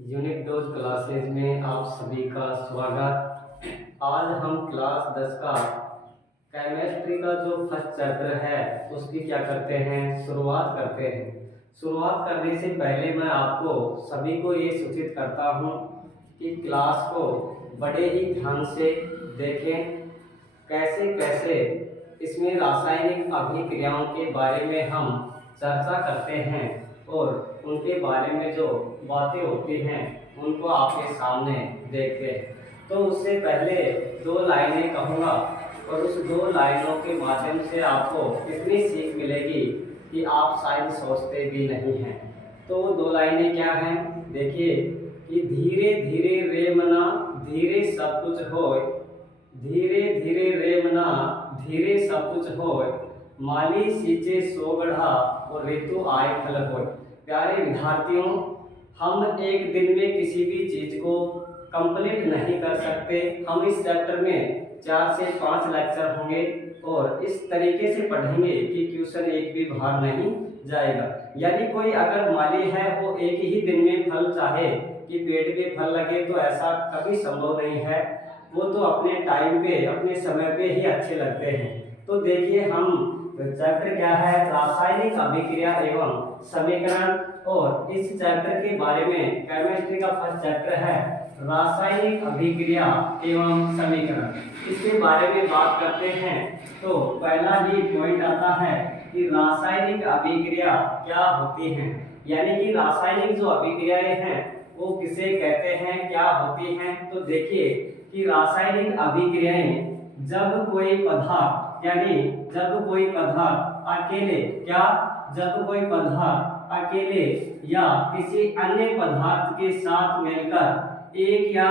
Unique dose classes में आप सभी का स्वागत। आज हम क्लास 10 का केमिस्ट्री का जो फर्स्ट चैप्टर है उसकी क्या करते हैं, शुरुआत करते हैं। शुरुआत करने से पहले मैं आपको सभी को ये सूचित करता हूँ कि क्लास को बड़े ही ध्यान से देखें। कैसे कैसे इसमें रासायनिक अभिक्रियाओं के बारे में हम चर्चा करते हैं और उनके बारे में जो बातें होती हैं उनको आपके सामने देखते हैं। तो उससे पहले दो लाइनें कहूँगा और उस दो लाइनों के माध्यम से आपको इतनी सीख मिलेगी कि आप शायद सोचते भी नहीं हैं। तो वो दो लाइनें क्या हैं, देखिए कि धीरे धीरे रे मना धीरे सब कुछ होय, धीरे धीरे रे मना धीरे सब कुछ होय, माली सींचे सो गढ़ा और ऋतु आए फल होय। प्यारे विद्यार्थियों, हम एक दिन में किसी भी चीज को कंप्लीट नहीं कर सकते। हम इस चैप्टर में 4 से 5 लेक्चर होंगे और इस तरीके से पढ़ेंगे कि क्वेश्चन एक भी बाहर नहीं जाएगा। यानी कोई अगर माली है वो एक ही दिन में फल चाहे कि पेड़ पे फल लगे तो ऐसा कभी संभव नहीं है। वो तो अपने टाइम पे अपने समय पे ही अच्छे लगते हैं। तो देखिए हम चैप्टर क्या है, रासायनिक अभिक्रिया एवं समीकरण। और इस चैप्टर के बारे में केमिस्ट्री का फर्स्ट चैप्टर है रासायनिक अभिक्रिया एवं समीकरण। इसके बारे में बात करते हैं तो पहला ही पॉइंट आता है कि रासायनिक अभिक्रिया क्या होती हैं, यानी कि रासायनिक जो अभिक्रियाएं हैं वो किसे कहते हैं, क्या होती हैं। तो देखिए कि रासायनिक अभिक्रियाएं जब कोई पदार्थ यानी जब कोई पदार्थ अकेले जब कोई पदार्थ अकेले या किसी अन्य पदार्थ के साथ मिलकर एक या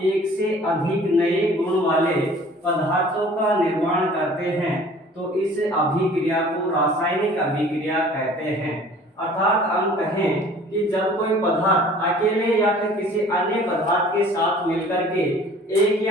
एक से अधिक नए गुण वाले पदार्थों का निर्माण करते हैं तो इस अभिक्रिया को रासायनिक अभिक्रिया कहते हैं। अर्थात हम कहें कि जब कोई पदार्थ अकेले या फिर किसी अन्य पदार्थ के साथ मिलकर के एक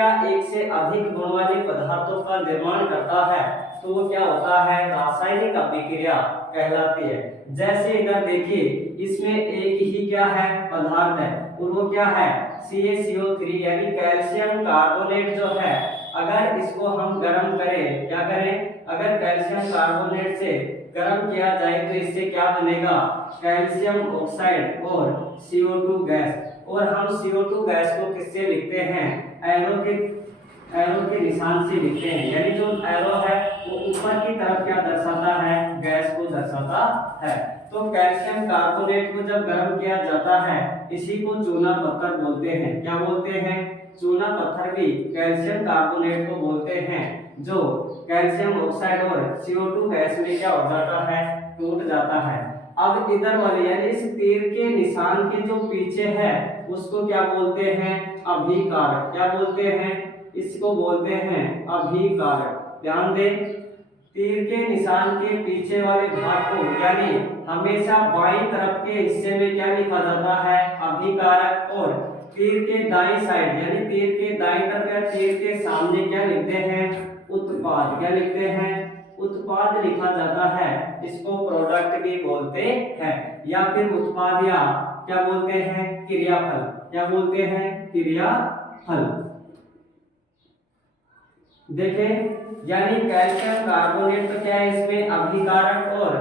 से अधिक गुण वाले पदार्थों का निर्माण करता है तो वो क्या होता है, रासायनिक अभिक्रिया कहलाती है। जैसे इधर देखिए इसमें एक ही क्या है, पदार्थ है और वो क्या है, CaCO3 यानी कैल्शियम कार्बोनेट जो है। अगर इसको हम गर्म करें, क्या करें, अगर कैल्शियम कार्बोनेट से गर्म किया जाए तो इससे क्या बनेगा, कैल्शियम ऑक्साइड और CO2 गैस। और हम CO2 गैस को किससे लिखते हैं, एरो के निशान से लिखते हैं। यानी जो एरो है वो ऊपर की तरफ क्या दर्शाता है, गैस को दर्शाता है। तो कैल्शियम कार्बोनेट को जब गर्म किया जाता है इसी को चूना पत्थर बोलते हैं। क्या बोलते हैं, चूना पत्थर भी कैल्शियम कार्बोनेट को बोलते हैं, जो कैल्शियम ऑक्साइड और CO2 गैस में क्या हो जाता है, टूट जाता है। अब इधर वाले यानी इस तीर के निशान के जो पीछे है उसको क्या बोलते हैं, अभिकारक। क्या बोलते हैं, इसको बोलते हैं अभिकारक। ध्यान दें, तीर के निशान के पीछे वाले भाग को यानी हमेशा बाईं तरफ के हिस्से में क्या लिखा जाता है, अभिकारक। और तीर के दाईं साइड यानी तीर के दाईं तरफ या तीर के सामने क्या लिखते हैं, उत्पाद। क्या लिखते हैं, उत्पाद लिखा जाता है। इसको प्रोडक्ट भी बोलते हैं या फिर उत्पाद या क्या बोलते हैं, क्रियाफल। क्या बोलते हैं, क्रियाफल। देखें यानी कैल्शियम कार्बोनेट तो क्या है इसमें अभिकारक, और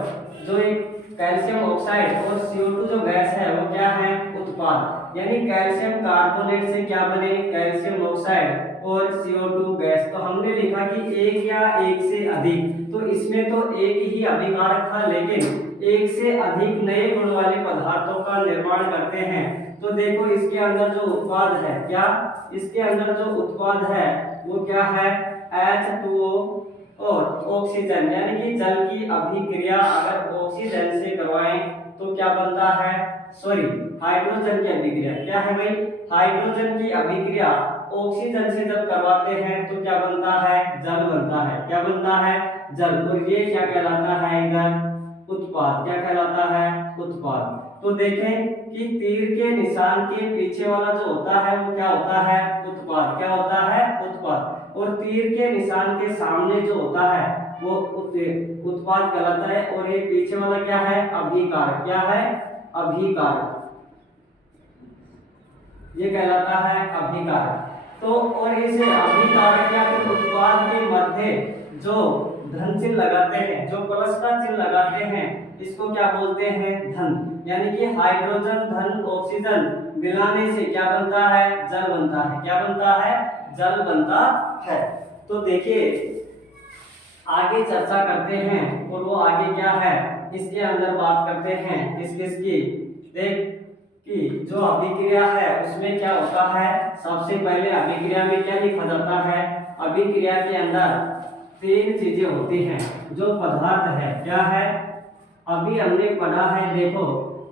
जो एक कैल्शियम ऑक्साइड और CO2 जो गैस है वो क्या है, उत्पाद। यानी कैल्शियम कार्बोनेट से क्या बने, कैल्शियम ऑक्साइड और CO2 गैस। तो हमने लिखा कि एक या एक से अधिक, तो इसमें तो एक ही अभिकारक था लेकिन एक से अधिक नए गुण वाले पदार्थों का निर्माण करते हैं। तो देखो इसके अंदर जो उत्पाद है, क्या इसके अंदर जो उत्पाद है वो क्या है, H2O और ऑक्सीजन। यानी कि जल की अभिक्रिया अगर ऑक्सीजन से करवाएं तो क्या बनता है, सॉरी हाइड्रोजन की अभिक्रिया। क्या है भाई, हाइड्रोजन की अभिक्रिया ऑक्सीजन से जब करवाते हैं तो क्या बनता है, जल बनता है। क्या बनता है, जल। और ये क्या कहलाता है, इधर उत्पाद। क्या कहलाता है, उत्पाद। तो देखें कि तीर के निशान के पीछे वाला जो होता है वो क्या होता है, उत्पाद। क्या होता है, उत्पाद। और तीर के निशान के सामने जो होता है वो उत्पाद कहलाता है। और ये पीछे वाला क्या है, अभिकारक। क्या है, अभिकारक। ये कहलाता है अभिकारक। तो और इस अभिकारक या फिर उत्पाद के मध्य जो धन चिन्ह लगाते हैं, जो प्लस का चिन्ह लगाते हैं, इसको क्या बोलते हैं? धन। यानी कि हाइड्रोजन धन ऑक्सीजन मिलाने से क्या बनता है? जल बनता है। क्या बनता है? जल बनता है। तो देखिए आगे चर्चा करते हैं और वो आगे क्या है इसके अंदर बात करते हैं किसकी। देख कि जो अभिक्रिया है उसमें क्या होता है। सबसे पहले अभिक्रिया में क्या लिखा जाता है? अभिक्रिया के अंदर तीन चीजें होती हैं। जो पदार्थ है क्या है? अभी हमने पढ़ा है देखो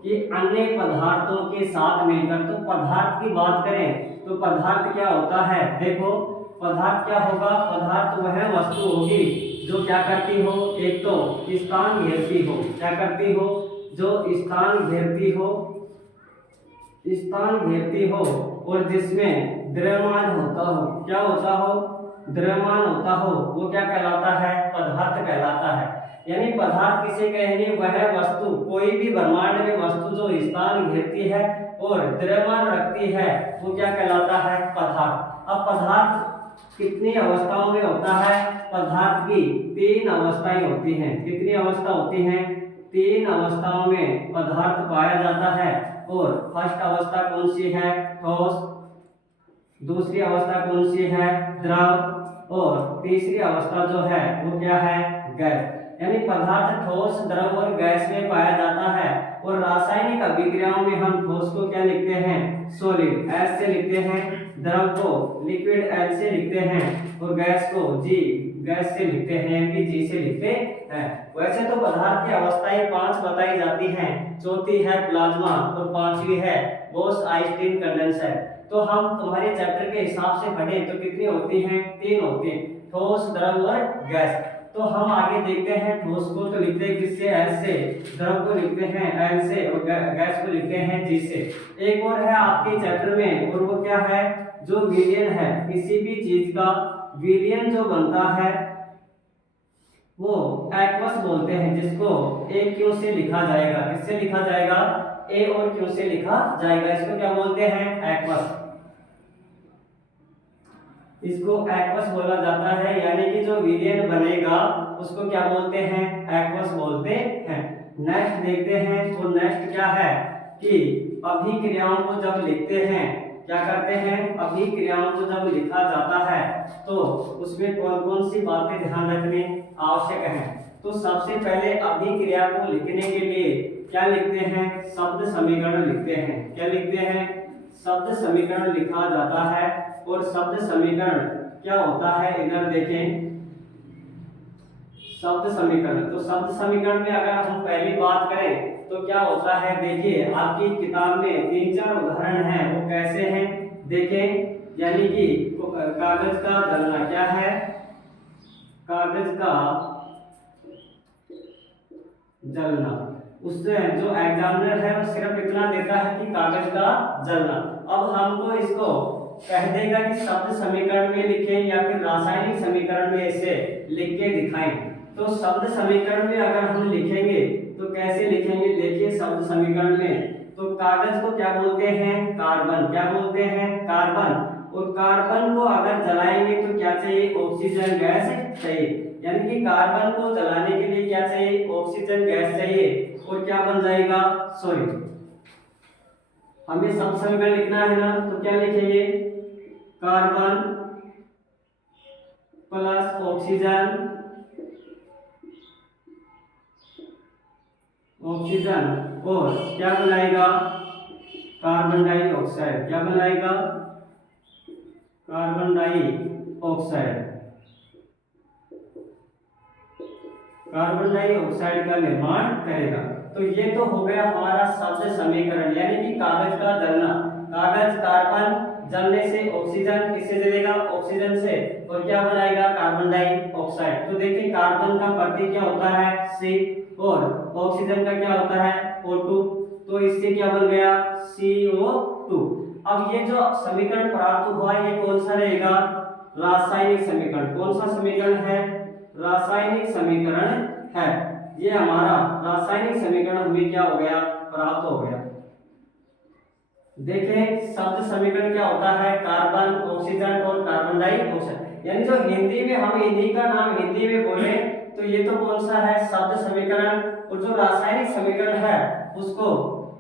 कि अन्य पदार्थों के साथ मिलकर, तो पदार्थ की बात करें तो पदार्थ क्या होता है? देखो पदार्थ क्या होगा? पदार्थ वह वस्तु होगी जो क्या करती हो? एक तो स्थान घेरती हो। क्या करती हो? जो स्थान घेरती हो, स्थान घेरती हो और जिसमें द्रव्यमान होता हो। क्या होता हो? द्रव्यमान होता हो। वो क्या कहलाता है? पदार्थ कहलाता है। यानी पदार्थ किसे कहेंगे? वह वस्तु, कोई भी ब्रह्मांड में वस्तु जो स्थान घेरती है और द्रव्यमान रखती है वो क्या कहलाता है? पदार्थ। अब पदार्थ कितनी अवस्थाओं में होता है? पदार्थ की तीन अवस्थाएं होती हैं। कितनी अवस्था होती हैं? तीन अवस्थाओं में पदार्थ पाया जाता है। और फर्स्ट अवस्था कौन सी है? ठोस। दूसरी अवस्था कौन सी है? द्रव। और तीसरी अवस्था जो है वो क्या है? गैस। यानी पदार्थ ठोस, द्रव और गैस में पाया जाता है। और रासायनिक अभिक्रियाओं में हम ठोस को क्या लिखते हैं? सॉलिड एस से लिखते हैं, द्रव को लिक्विड एल से लिखते हैं और गैस को जी गैस से लिखते हैं, कि जी से लिखते हैं। वैसे तो पदार्थ की अवस्थाएं 5 बताई जाती हैं। चौथी है प्लाज्मा और पांचवी है बोस-आइंस्टीन कंडेंसर। तो हम तुम्हारे चैप्टर के हिसाब से पढ़ें तो कितनी होती हैं? 3 होती हैं, ठोस, द्रव और गैस। तो हम आगे देखते हैं ठोस को तो लिखते हैं किससे? एस से, द्रव को लिखते हैं एल से और गैस को लिखते हैं जी से। एक और है आपके चैप्टर में और वो क्या है? जो विलयन है किसी भी चीज का, विलयन जो बनता है वो एक्वस बोलते हैं, जिसको ए क्यू से लिखा जाएगा। किससे लिखा जाएगा? ए और क्यू से लिखा जाएगा। इसको क्या बोलते हैं? एक्वस। इसको एक्वस बोला जाता है। यानी कि जो विलयन बनेगा उसको क्या बोलते हैं? एक्वस बोलते हैं। नेक्स्ट देखते हैं। तो नेक्स्ट क्या है कि अभिक्रियाओं को जब लिखते हैं क्या करते हैं? अभिक्रियाओं को जब लिखा जाता है तो उसमें कौन कौन सी बातें ध्यान रखनी आवश्यक है। तो सबसे पहले अभिक्रिया को लिखने के लिए क्या लिखते हैं? शब्द समीकरण लिखते हैं। क्या लिखते हैं? शब्द समीकरण लिखा जाता है। और शब्द समीकरण क्या होता है? इधर देखें शब्द समीकरण। तो शब्द समीकरण में अगर हम पहली बात करें तो क्या होता है? देखिए आपकी किताब में 3-4 उदाहरण हैं। वो कैसे हैं देखें। यानी कि कागज का जलना क्या है? कागज का जलना। उससे जो एग्जामिनर है वो सिर्फ इतना देता है कि कागज का जलना। अब हमको इसको कह देगा कि शब्द समीकरण में लिखें या फिर रासायनिक समीकरण में इसे लिख के दिखाएं। तो शब्द समीकरण में अगर हम लिखेंगे तो कैसे लिखेंगे? देखिए शब्द समीकरण में तो कागज को क्या बोलते हैं? कार्बन। क्या बोलते हैं? कार्बन। और कार्बन को अगर जलाएंगे तो क्या चाहिए? ऑक्सीजन गैस चाहिए। यानी कि कार्बन को जलाने के लिए क्या चाहिए? ऑक्सीजन गैस चाहिए। और क्या बन जाएगा? सॉरी, हमें शब्द समीकरण लिखना है ना, तो क्या लिखेंगे? कार्बन प्लस ऑक्सीजन, ऑक्सीजन और क्या बनाएगा? Carbon dioxide. क्या बनाएगा? Carbon dioxide. कार्बन डाइऑक्साइड का निर्माण करेगा। तो ये तो हो गया हमारा शब्द समीकरण। यानी कि कागज का जलना, कागज कार्बन जलने से ऑक्सीजन किससे जलेगा? ऑक्सीजन से। और क्या बनाएगा? Carbon dioxide. तो देखिए कार्बन का प्रतीक क्या होता है? C और ऑक्सीजन का क्या होता है? O2। तो इससे क्या बन गया? CO2। अब ये जो समीकरण प्राप्त हुआ ये कौन सा रहेगा? रासायनिक समीकरण। कौन सा समीकरण है? रासायनिक समीकरण है। ये हमारा रासायनिक समीकरण हमें क्या हो गया? प्राप्त हो गया। देखें शब्द समीकरण क्या होता है, कार्बन, ऑक्सीजन और कार्बन डाइऑक्साइड। यानी जो हिंदी में हम इन्हीं का नाम हिंदी में बोले तो ये तो कौन सा है, शब्द समीकरण। और जो रासायनिक समीकरण है उसको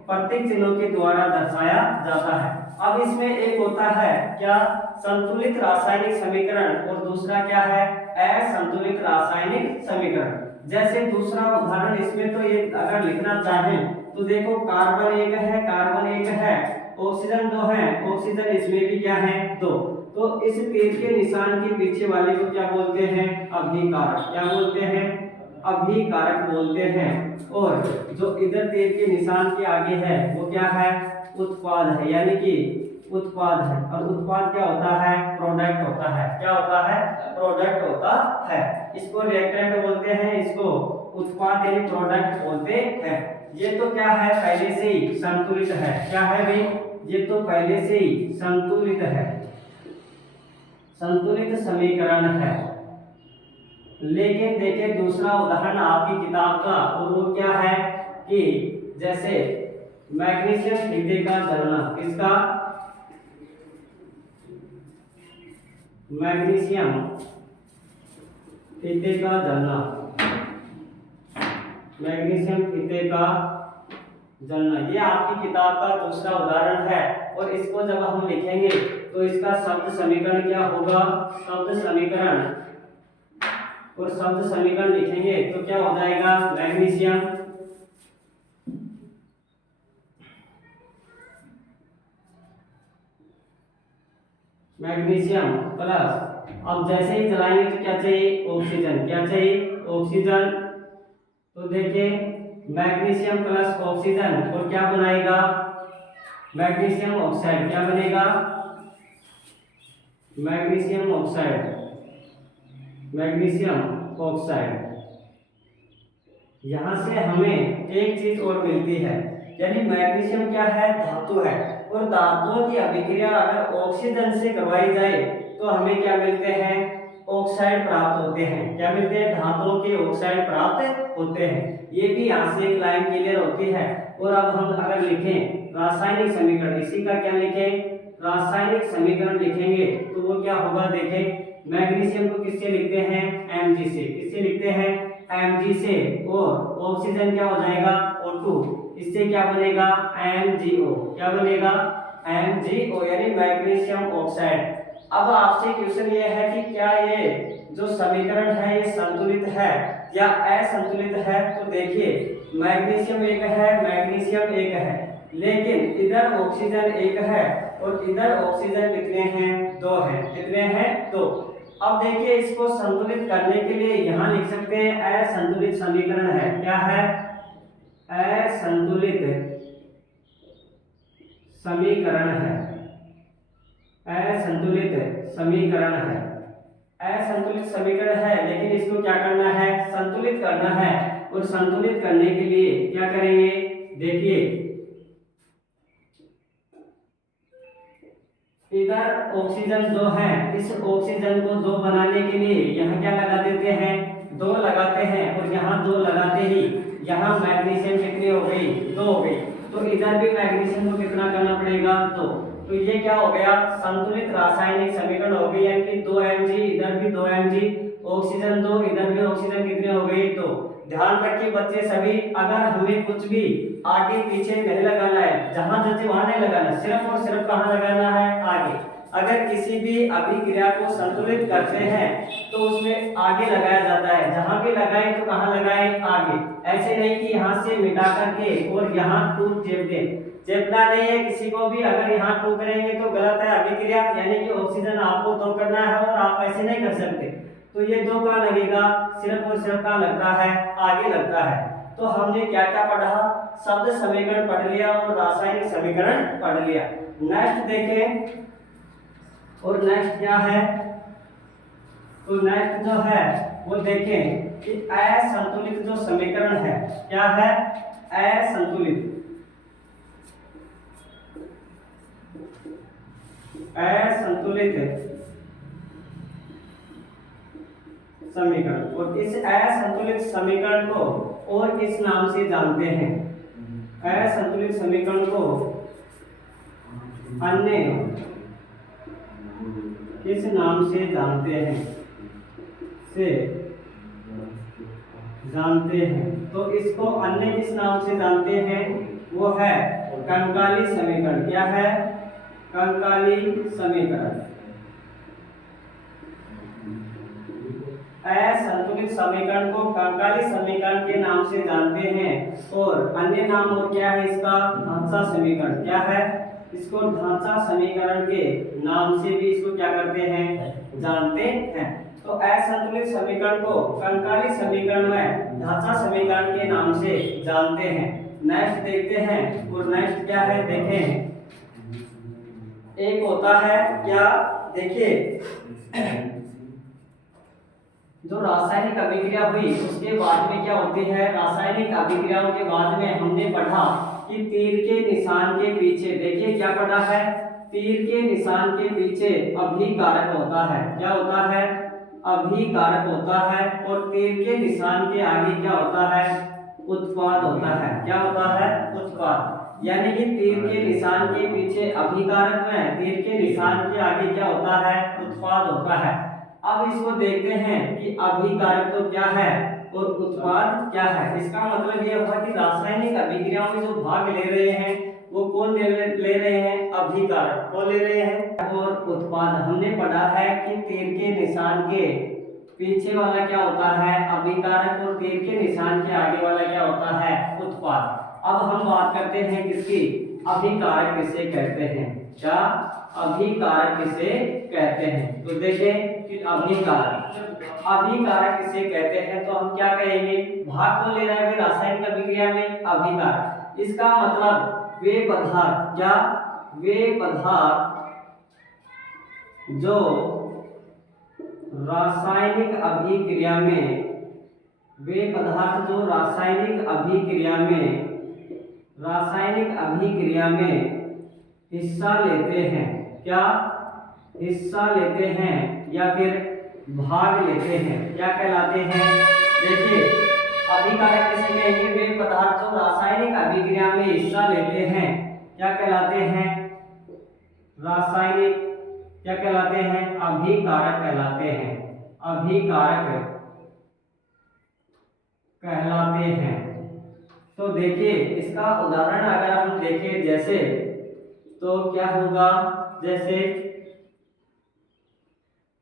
प्रतीक चिन्हों के द्वारा दर्शाया जाता है। अब इसमें एक होता है क्या, संतुलित रासायनिक समीकरण, और दूसरा क्या है, असंतुलित रासायनिक समीकरण। जैसे दूसरा उदाहरण इसमें तो ये अगर लिखना चाहें तो देखो कार्बन एक है, कार्बन एक है, ऑक्सीजन दो है, ऑक्सीजन इसमें भी क्या है, दो। तो इस तीर के निशान के पीछे वाले को क्या बोलते हैं, अभिकारक। क्या बोलते हैं, अभिकारक बोलते हैं। और जो इधर तीर के निशान के आगे है वो क्या है, उत्पाद है, यानी कि उत्पाद है। और उत्पाद क्या होता है, प्रोडक्ट होता है। क्या होता है, प्रोडक्ट होता है। इसको रिएक्टेंट बोलते हैं, इसको उत्पाद यानी प्रोडक्ट बोलते हैं। ये तो क्या है, पहले से ही संतुलित है। क्या है भाई, ये तो पहले से ही संतुलित है, संतुलित समीकरण है। लेकिन देखिए दूसरा उदाहरण आपकी किताब का, और वो क्या है कि जैसे मैग्नीशियम फीते का जलना, किसका, मैग्नीशियम फीते का जलना, मैग्नीशियम फीते का जलना, ये आपकी किताब का दूसरा उदाहरण है। और इसको जब हम लिखेंगे तो इसका शब्द समीकरण क्या होगा, शब्द समीकरण, और शब्द समीकरण लिखेंगे तो क्या हो जाएगा, मैग्नीशियम मैग्नीशियम प्लस, अब जैसे ही जलाएंगे तो क्या चाहिए, ऑक्सीजन। क्या चाहिए, ऑक्सीजन। तो देखिए मैग्नीशियम प्लस ऑक्सीजन, और क्या बनाएगा, मैग्नीशियम ऑक्साइड। क्या बनेगा, मैग्नीशियम ऑक्साइड, मैग्नीशियम ऑक्साइड। यहां से हमें एक चीज और मिलती है, यानी मैग्नीशियम क्या है, धातु है। और धातुओं की अभिक्रिया अगर ऑक्सीजन से करवाई जाए तो हमें क्या मिलते हैं, ऑक्साइड प्राप्त होते हैं। क्या मिलते हैं, धातुओं के ऑक्साइड प्राप्त होते हैं। ये भी यहाँ से एक लाइन क्लियर होती है। और अब हम अगर लिखें रासायनिक समीकरण, इसी का क्या लिखें, रासायनिक समीकरण लिखेंगे तो वो क्या होगा, देखें मैग्नीशियम को किससे लिखते हैं, Mg से। किससे लिखते हैं, Mg से। और ऑक्सीजन क्या हो जाएगा, O2, इससे क्या बनेगा, MgO। क्या बनेगा, MgO, यानी मैग्नीशियम ऑक्साइड। अब आपसे क्वेश्चन ये है कि क्या ये जो समीकरण है ये संतुलित है या असंतुलित है। तो देखिए मैग्नीशियम एक है, मैग्नीशियम एक है, लेकिन इधर ऑक्सीजन एक है और इधर ऑक्सीजन कितने हैं, दो हैं। कितने हैं, दो। अब देखिए इसको संतुलित करने के लिए यहाँ लिख सकते हैं असंतुलित समीकरण है। क्या है, असंतुलित समीकरण है, असंतुलित समीकरण है, असंतुलित समीकरण है। लेकिन इसको क्या करना है, संतुलित करना है। और संतुलित करने के लिए क्या करेंगे, देखिए इधर ऑक्सीजन दो है, इस ऑक्सीजन को दो बनाने के लिए यहाँ क्या लगा देते हैं, दो लगाते हैं। और यहाँ दो लगाते ही यहाँ मैग्नीशियम कितनी हो गई, दो हो गई। तो इधर भी मैग्नीशियम को कितना करना पड़ेगा, दो। तो ये क्या हो गया, संतुलित रासायनिक समीकरण हो गई, यानी कि 2 Mg, इधर भी 2 Mg, ऑक्सीजन दो, इधर भी ऑक्सीजन कितने हो गई, दो। ध्यान रखिए बच्चे सभी, अगर हमें कुछ भी आगे पीछे नहीं लगाना है, जहां जैसे वहां नहीं लगाना, सिर्फ और सिर्फ कहां लगाना है, आगे। अगर किसी भी अभिक्रिया को संतुलित करते हैं तो उसमें आगे लगाया जाता है, जहां भी लगाए तो कहां लगाए, आगे। ऐसे नहीं कि यहां से मिटा करके और यहां टू चेप दें, चेपना नहीं है किसी को भी। अगर यहाँ टू करेंगे तो गलत है अभिक्रिया, यानी कि ऑक्सीजन आपको दो करना है और आप ऐसे नहीं कर सकते। तो ये दो कहाँ लगेगा, सिर्फ और सिर्फ कहाँ लगता है, आगे लगता है। तो हमने क्या क्या पढ़ा, शब्द समीकरण पढ़ लिया और रासायनिक समीकरण पढ़ लिया। नेक्स्ट देखें, और नेक्स्ट क्या है, तो नेक्स्ट जो है वो देखें कि असंतुलित जो समीकरण है, क्या है, असंतुलित, असंतुलित समीकरण। और इस असंतुलित समीकरण को और इस नाम से जानते हैं, असंतुलित समीकरण को अन्य किस नाम से जानते हैं, से जानते हैं। तो इसको अन्य किस नाम से जानते हैं, वो है कंकाली समीकरण। क्या है, कंकाली समीकरण। असंतुलित समीकरण को कंकाली समीकरण के नाम से जानते हैं। और अन्य नाम और क्या है इसका, ढांचा समीकरण। क्या है, इसको ढांचा समीकरण के नाम से भी इसको क्या करते हैं, जानते हैं। तो असंतुलित समीकरण को कंकाली समीकरण में ढांचा समीकरण के नाम से जानते हैं। नेक्स्ट देखते हैं, और नेक्स्ट क्या है देखें। एक होता है क्या, देखिए जो रासायनिक अभिक्रिया हुई उसके बाद में क्या होती है, रासायनिक अभिक्रियाओं के बाद में हमने पढ़ा कि तीर के निशान के पीछे, देखिए क्या पढ़ा है, तीर के निशान के पीछे अभिकारक होता है। क्या होता है, अभिकारक होता है। और तीर के निशान के आगे क्या होता है, उत्पाद होता है। क्या होता है, उत्पाद। यानी कि तीर के निशान के पीछे अभिकारक में, तीर के निशान के आगे क्या होता है, उत्पाद होता है। अब इसको देखते हैं कि अभिकारक तो क्या है और उत्पाद क्या है। इसका मतलब यह हुआ कि रासायनिक अभिक्रियाओं में जो भाग ले रहे हैं वो कौन ले रहे हैं, अभिकारक। कौन ले रहे हैं, और उत्पाद। हमने पढ़ा है कि तीर के निशान के पीछे वाला क्या होता है, अभिकारक, और तीर के निशान के आगे वाला क्या होता है, उत्पाद। अब हम बात करते हैं किसकी, अभिकारक किसे कहते हैं। क्या, अभिकारक किसे कहते हैं। तो देखें कि अभिकारक, अभिकारक किसे कहते हैं। तो हम क्या कहेंगे, भाग को ले रहा है रासायनिक अभिक्रिया में, अभिकारक। इसका मतलब वे पदार्थ, क्या, वे पदार्थ जो रासायनिक अभिक्रिया में, वे पदार्थ जो रासायनिक अभिक्रिया में, रासायनिक अभिक्रिया में हिस्सा लेते हैं। क्या, हिस्सा लेते हैं या फिर भाग लेते हैं, क्या कहलाते हैं। देखिए अभिकारक किसे कहेंगे, वे पदार्थ जो रासायनिक अभिक्रिया में हिस्सा लेते हैं क्या कहलाते हैं, रासायनिक, क्या कहलाते हैं, अभिकारक कहलाते हैं। अभिकारक कहलाते हैं। तो देखिए इसका उदाहरण अगर हम देखें जैसे, तो क्या होगा, जैसे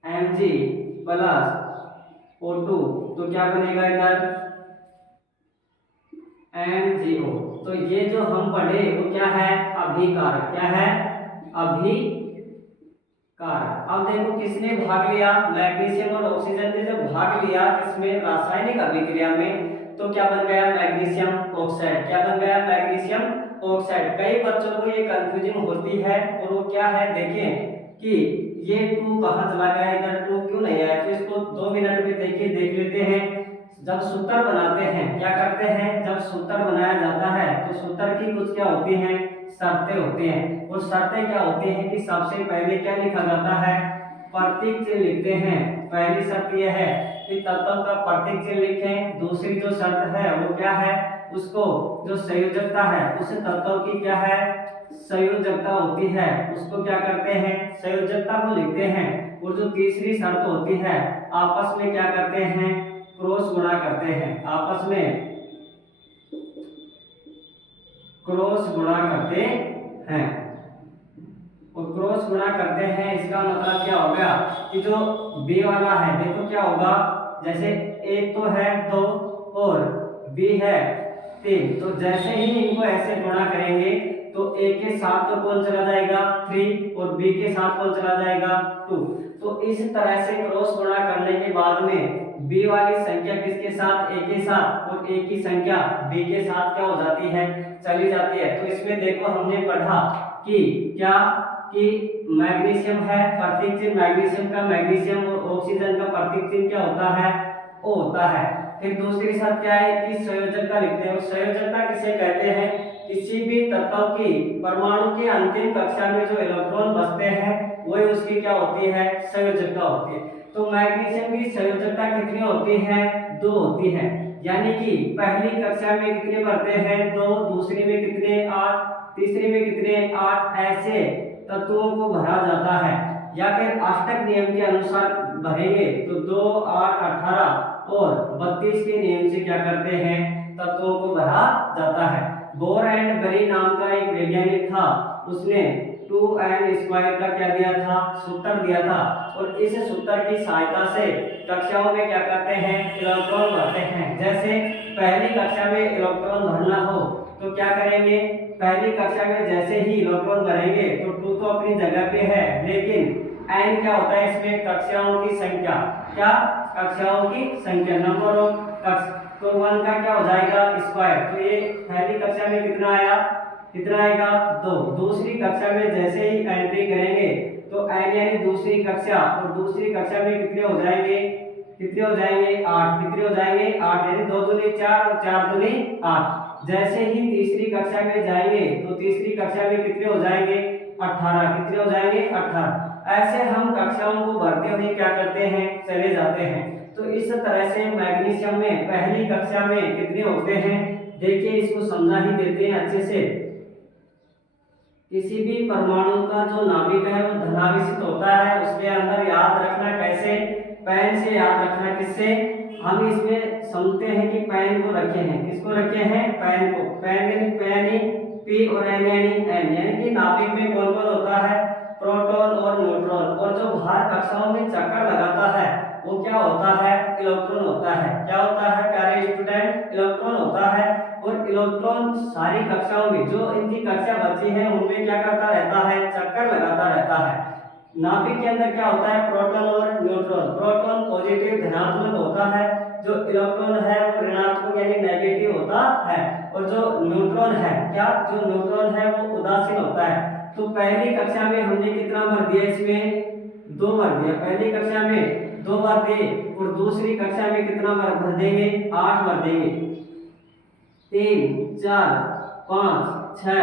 Mg प्लस O2, तो क्या बनेगा इधर MgO। तो ये जो हम पढ़े वो क्या है, अभिकारक। क्या है, अभिकारक। अब देखो किसने भाग लिया, मैग्नीशियम और ऑक्सीजन ने जब भाग लिया इसमें रासायनिक अभिक्रिया में, तो क्या बन गया, मैग्नीशियम ऑक्साइड। क्या बन गया, मैग्नीशियम ऑक्साइड। कई बच्चों को ये कंफ्यूजन होती है, और वो क्या है, देखें कि ये 2 कहाँ चला गया, इधर 2 क्यों नहीं आया। तो इसको 2 मिनट में देखिए, देख लेते हैं। जब सूत्र बनाते हैं क्या करते हैं, जब सूत्र बनाया जाता है तो सूत्र की कुछ क्या होती हैं, शर्तें होती हैं। और शर्तें क्या होती हैं कि सबसे पहले क्या लिखा जाता है, प्रतीक चिन्ह लिखते हैं। पहली शर्त यह है कि तत्व का प्रतीक चिन्ह लिखें। दूसरी जो शर्त है वो क्या है, उसको जो संयोजकता है उस तत्व की क्या है, संयोजकता होती है, उसको क्या करते हैं, संयोजकता को लिखते हैं। और जो तीसरी शर्त होती है, आपस में क्या करते हैं, क्रॉस गुणा करते हैं। आपस में क्रॉस गुणा करते हैं। और क्रॉस गुणा करते हैं इसका मतलब क्या होगा कि जो बी वाला है, देखो क्या होगा, जैसे एक तो है 2 और बी है 3, तो जैसे ही इनको ऐसे गुणा करेंगे तो ए के साथ तो कौन चला जाएगा 3, और बी के साथ कौन चला जाएगा 2। तो इस तरह से क्रॉस गुणा करने के बाद में बी वाली संख्या किसके साथ, ए के साथ, और ए की संख्या बी के साथ क्या हो जाती है, चली जाती है। तो इसमें देखो हमने पढ़ा कि क्या, कि मैग्नीशियम है, प्रतीक चिन्ह मैग्नीशियम का, मैग्नीशियम और ऑक्सीजन का प्रतीक चिन्ह क्या होता है, ओ होता है। फिर दूसरी शर्त क्या है कि संयोजकता लिखते हैं। संयोजकता किसे कहते हैं, किसी भी तत्व की परमाणु की अंतिम कक्षा में जो इलेक्ट्रॉन बचते हैं वही उसकी क्या होती है, संयोजकता होती है। तो मैग्नीशियम की संयोजकता कितनी होती है, 2 होती है। यानी कि पहली कक्षा में कितने बढ़ते हैं, 2, दूसरी में कितने 8, तीसरी में कितने 8, ऐसे तत्वों को भरा जाता है, या फिर अष्टक नियम के अनुसार भरेंगे तो 2, 8, 18 और 32 के नियम से क्या करते हैं, तत्वों को भरा जाता है। बोर एंड बरी नाम का एक वैज्ञानिक था, उसने 2n² का क्या दिया था, सूत्र दिया था, और इस सूत्र की सहायता से कक्षाओं में क्या करते हैं, इलेक्ट्रॉन भरते हैं। जैसे पहली कक्षा में इलेक्ट्रॉन भरना हो तो क्या करेंगे, पहली कक्षा में जैसे ही इलेक्ट्रॉन भरेंगे तो 2 तो अपनी जगह पे है, लेकिन n क्या होता है इसमें, कक्षाओं की संख्या, क्या, कक्षाओं की संख्या, नंबर ऑफ कक्षा, तो 1 का क्या हो जाएगा, स्क्वायर। तो ये पहली कक्षा में कितना आया, कितना आएगा, 2। दूसरी कक्षा में जैसे ही एंट्री करेंगे तो n यानी दूसरी कक्षा, और दूसरी कक्षा में कितने हो जाएंगे, कितने हो जाएंगे, 8, कितने हो जाएंगे, 8, यानी 2 दूनी 4 और 4 दूनी 8। जैसे ही तीसरी कक्षा में जाएंगे तो तीसरी कक्षा में कितने हो जाएंगे, 18, कितने हो जाएंगे, 18। ऐसे हम कक्षाओं को भरते हुए क्या करते हैं, चले जाते हैं। तो इस तरह से मैग्नीशियम में पहली कक्षा में कितने होते हैं, देखिए इसको समझा ही देते हैं अच्छे से। किसी भी परमाणु का जो नाभिक है वो धनावेशित होता है, उसके अंदर याद रखना कैसे, पेन से याद रखना, किससे, हम इसमें समझते हैं कि पेन को रखे हैं, किसको रखे हैं, पेन को, पेन पी और एन यानी कि नाभिक में कौन कौन होता है, प्रोटॉन और न्यूट्रॉन, और जो बाहर कक्षाओं में चक्कर लगाता है वो क्या होता है, इलेक्ट्रॉन होता है। क्या होता है प्यारे स्टूडेंट, इलेक्ट्रॉन होता है। और इलेक्ट्रॉन सारी कक्षाओं में, जो इनकी कक्षा बची है उनमें क्या करता रहता है, चक्कर लगाता रहता है। नाभिक के अंदर क्या होता है, प्रोटॉन और न्यूट्रॉन, प्रोटॉन पॉजिटिव धनात्मक होता है, जो इलेक्ट्रॉन है वो ऋणात्मक यानी नेगेटिव होता है, और जो न्यूट्रॉन है, क्या, जो न्यूट्रॉन है वो उदासीन होता है। तो पहली कक्षा में हमने कितना भर दिया, इसमें 2 भर दिया, पहली कक्षा में 2 भर दिए, और दूसरी कक्षा में कितना भर देंगे, 8 भर देंगे, 3, 4, 5, 6,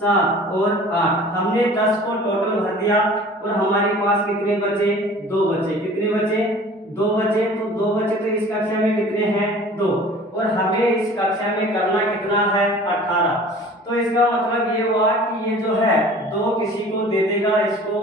7 और 8, हमने 10 को टोटल भर दिया, और हमारे पास कितने बचे, 2 बचे, कितने बचे, 2 बचे। तो 2 बचे तो इस कक्षा में कितने हैं, 2, और हमें इस कक्षा में करना कितना है, 18। तो इसका मतलब ये हुआ कि ये जो है 2 किसी को दे देगा, इसको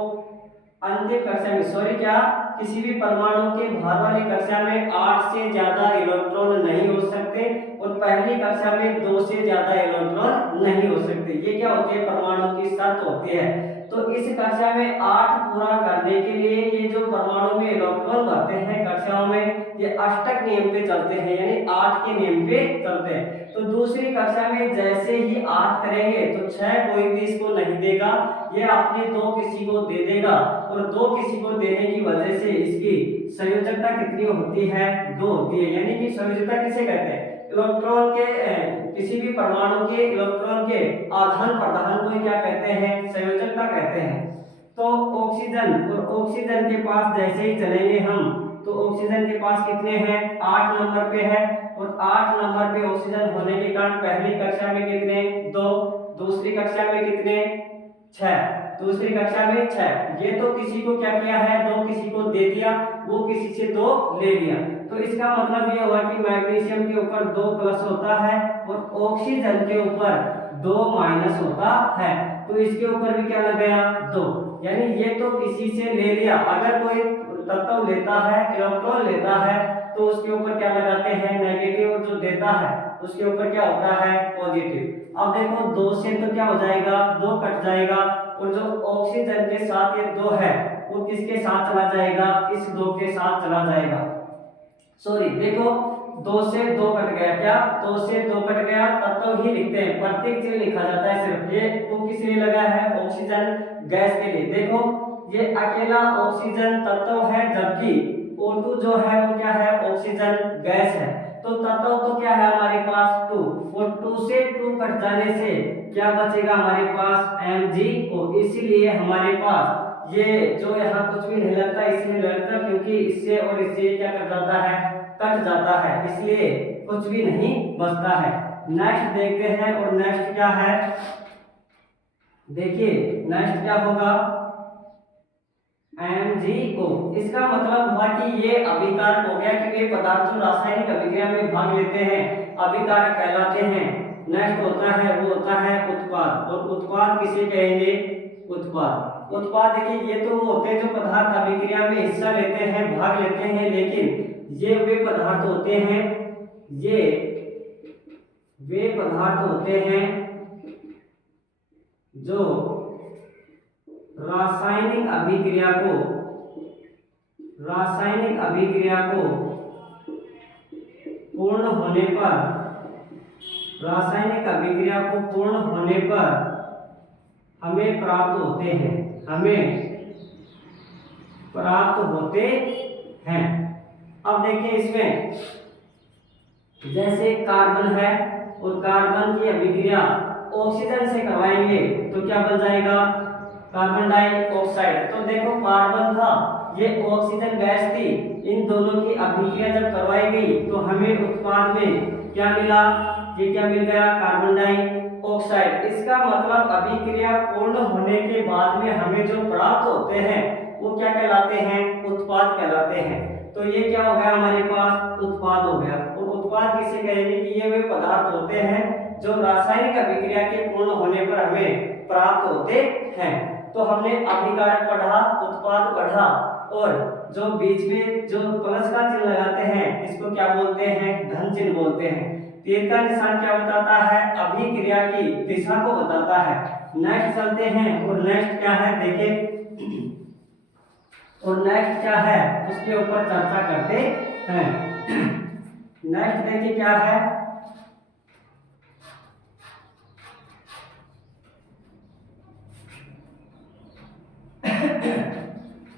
अंतिम कक्षा में, सॉरी क्या, किसी भी परमाणु के बाहर वाली कक्षा में 8 से ज्यादा इलेक्ट्रॉन नहीं हो सकते, और पहली कक्षा में 2 से ज्यादा इलेक्ट्रॉन नहीं हो सकते। ये क्या होती है, परमाणु की शर्त होती है। तो इस कक्षा में 8 पूरा करने के लिए ये जो परमाणु में इलेक्ट्रॉन भरते हैं कक्षाओं में, ये अष्टक नियम पे चलते हैं, यानी 8 के नियम पे चलते हैं। तो दूसरी कक्षा में जैसे ही 8 करेंगे तो 6 कोई भी इसको नहीं देगा, ये अपने 2 किसी को दे देगा, और 2 किसी को देने की वजह से इसकी संयोजकता कितनी होती है, 2 होती है। यानी कि संयोजकता किसे कहते हैं, इलेक्ट्रॉन के किसी भी परमाणु के इलेक्ट्रॉन के आदान प्रदान को क्या कहते हैं, संयोजकता कहते हैं। तो ऑक्सीजन, और ऑक्सीजन के पास जैसे ही चलेंगे हम, तो ऑक्सीजन के पास कितने हैं, 8 नंबर पे है, और 8 नंबर पे ऑक्सीजन होने के कारण पहली कक्षा में कितने, 2, दूसरी कक्षा में कितने, 6, दूसरी कक्षा में 6। ये तो किसी को क्या किया है, 2 किसी को दे दिया, वो किसी से 2 ले लिया। तो इसका मतलब ये हुआ कि मैग्नीशियम के ऊपर 2 प्लस होता है, और ऑक्सीजन के ऊपर 2 माइनस होता है। तो इसके ऊपर भी क्या लग गया, 2, यानी ये तो किसी से ले लिया। अगर कोई तत्व लेता है, इलेक्ट्रॉन लेता है, तो उसके ऊपर क्या लगाते हैं, नेगेटिव, और जो देता है उसके ऊपर क्या होता है, पॉजिटिव। अब देखो 2 से तो क्या हो जाएगा, 2 कट जाएगा, और जो ऑक्सीजन के साथ ये 2 है वो किसके साथ चला जाएगा, इस 2 के साथ चला जाएगा। सॉरी देखो 2 से 2 कट गया, क्या, 2 से 2 कट गया, तत्व ही लिखते हैं, प्रत्येक चीज लिखा जाता है, सिर्फ ये तो किस लिए लगा है, ऑक्सीजन गैस के लिए। देखो ये अकेला ऑक्सीजन तत्व है, जबकि O2 जो है वो क्या है, ऑक्सीजन गैस है। तो तत्व तो क्या है हमारे पास, 2, और 2 से 2 कट जाने से क्या बचेगा हमारे पास, MgO। इसीलिए हमारे पास ये जो यहाँ कुछ भी नहीं लगता, इसलिए लगता क्योंकि इससे और इससे क्या कर जाता है, कट जाता है, इसलिए कुछ भी नहीं बचता है। नेक्स्ट देखते हैं, और नेक्स्ट क्या है, देखिए नेक्स्ट क्या होगा, MgO। इसका मतलब हुआ कि ये अभिकारक हो गया, क्योंकि ये पदार्थ जो रासायनिक अभिक्रिया में भाग लेते हैं अभिकारक कहलाते हैं। नेक्स्ट होता है वो होता है उत्पाद, और उत्पाद किसे कहेंगे, उत्पाद। उत्पाद देखिए ये तो वो होते हैं जो पदार्थ अभिक्रिया में हिस्सा लेते हैं, भाग लेते हैं, लेकिन ये वे पदार्थ होते हैं, ये वे पदार्थ होते हैं जो रासायनिक अभिक्रिया को पूर्ण होने पर, रासायनिक अभिक्रिया को पूर्ण होने पर हमें प्राप्त होते हैं, अब देखिए इसमें जैसे कार्बन है और कार्बन की अभिक्रिया ऑक्सीजन से करवाएंगे तो क्या बन जाएगा, कार्बन डाइऑक्साइड। तो देखो कार्बन था, ये ऑक्सीजन गैस थी, इन दोनों की अभिक्रिया जब करवाई गई तो हमें उत्पाद में क्या मिला, ये क्या मिल गया, कार्बन डाइऑक्साइड। इसका मतलब अभिक्रिया पूर्ण होने के बाद में हमें जो प्राप्त होते हैं वो क्या कहलाते हैं, उत्पाद कहलाते हैं। तो ये क्या हो गया, हमारे पास उत्पाद हो गया। और उत्पाद किसे कहेंगे कि ये वे पदार्थ होते हैं जो रासायनिक अभिक्रिया के पूर्ण होने पर हमें प्राप्त होते हैं। तो हमने अभिकारक पढ़ा, उत्पाद पढ़ा, और जो बीच में जो प्लस का चिन्ह लगाते हैं इसको क्या बोलते हैं, धन चिन्ह बोलते हैं। तीर का निशान क्या बताता है, अभिक्रिया की दिशा को बताता है। नेक्स्ट चलते हैं, और नेक्स्ट क्या है देखिए, और नेक्स्ट क्या है उसके ऊपर चर्चा करते हैं। नेक्स्ट देखिए क्या है,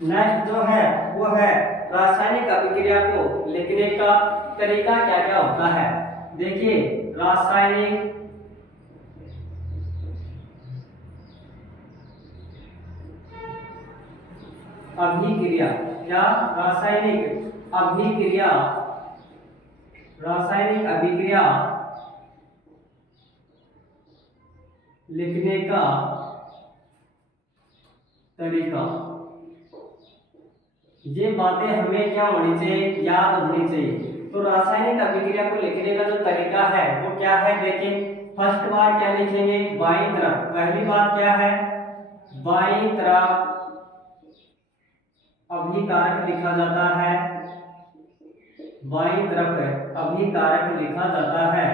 नेक्स्ट जो है वो है रासायनिक अभिक्रिया को लिखने का तरीका क्या क्या होता है। देखिए रासायनिक अभिक्रिया, क्या, रासायनिक अभिक्रिया लिखने का तरीका। ये बातें हमें क्या होनी चाहिए, याद होनी चाहिए। तो रासायनिक अभिक्रिया को लिखने का जो तरीका है वो क्या है, देखिए फर्स्ट बार क्या लिखेंगे, बाईं तरफ। पहली बात क्या है, बाईं तरफ अभिकारक लिखा जाता है, बाईं तरफ अभिकारक लिखा जाता है,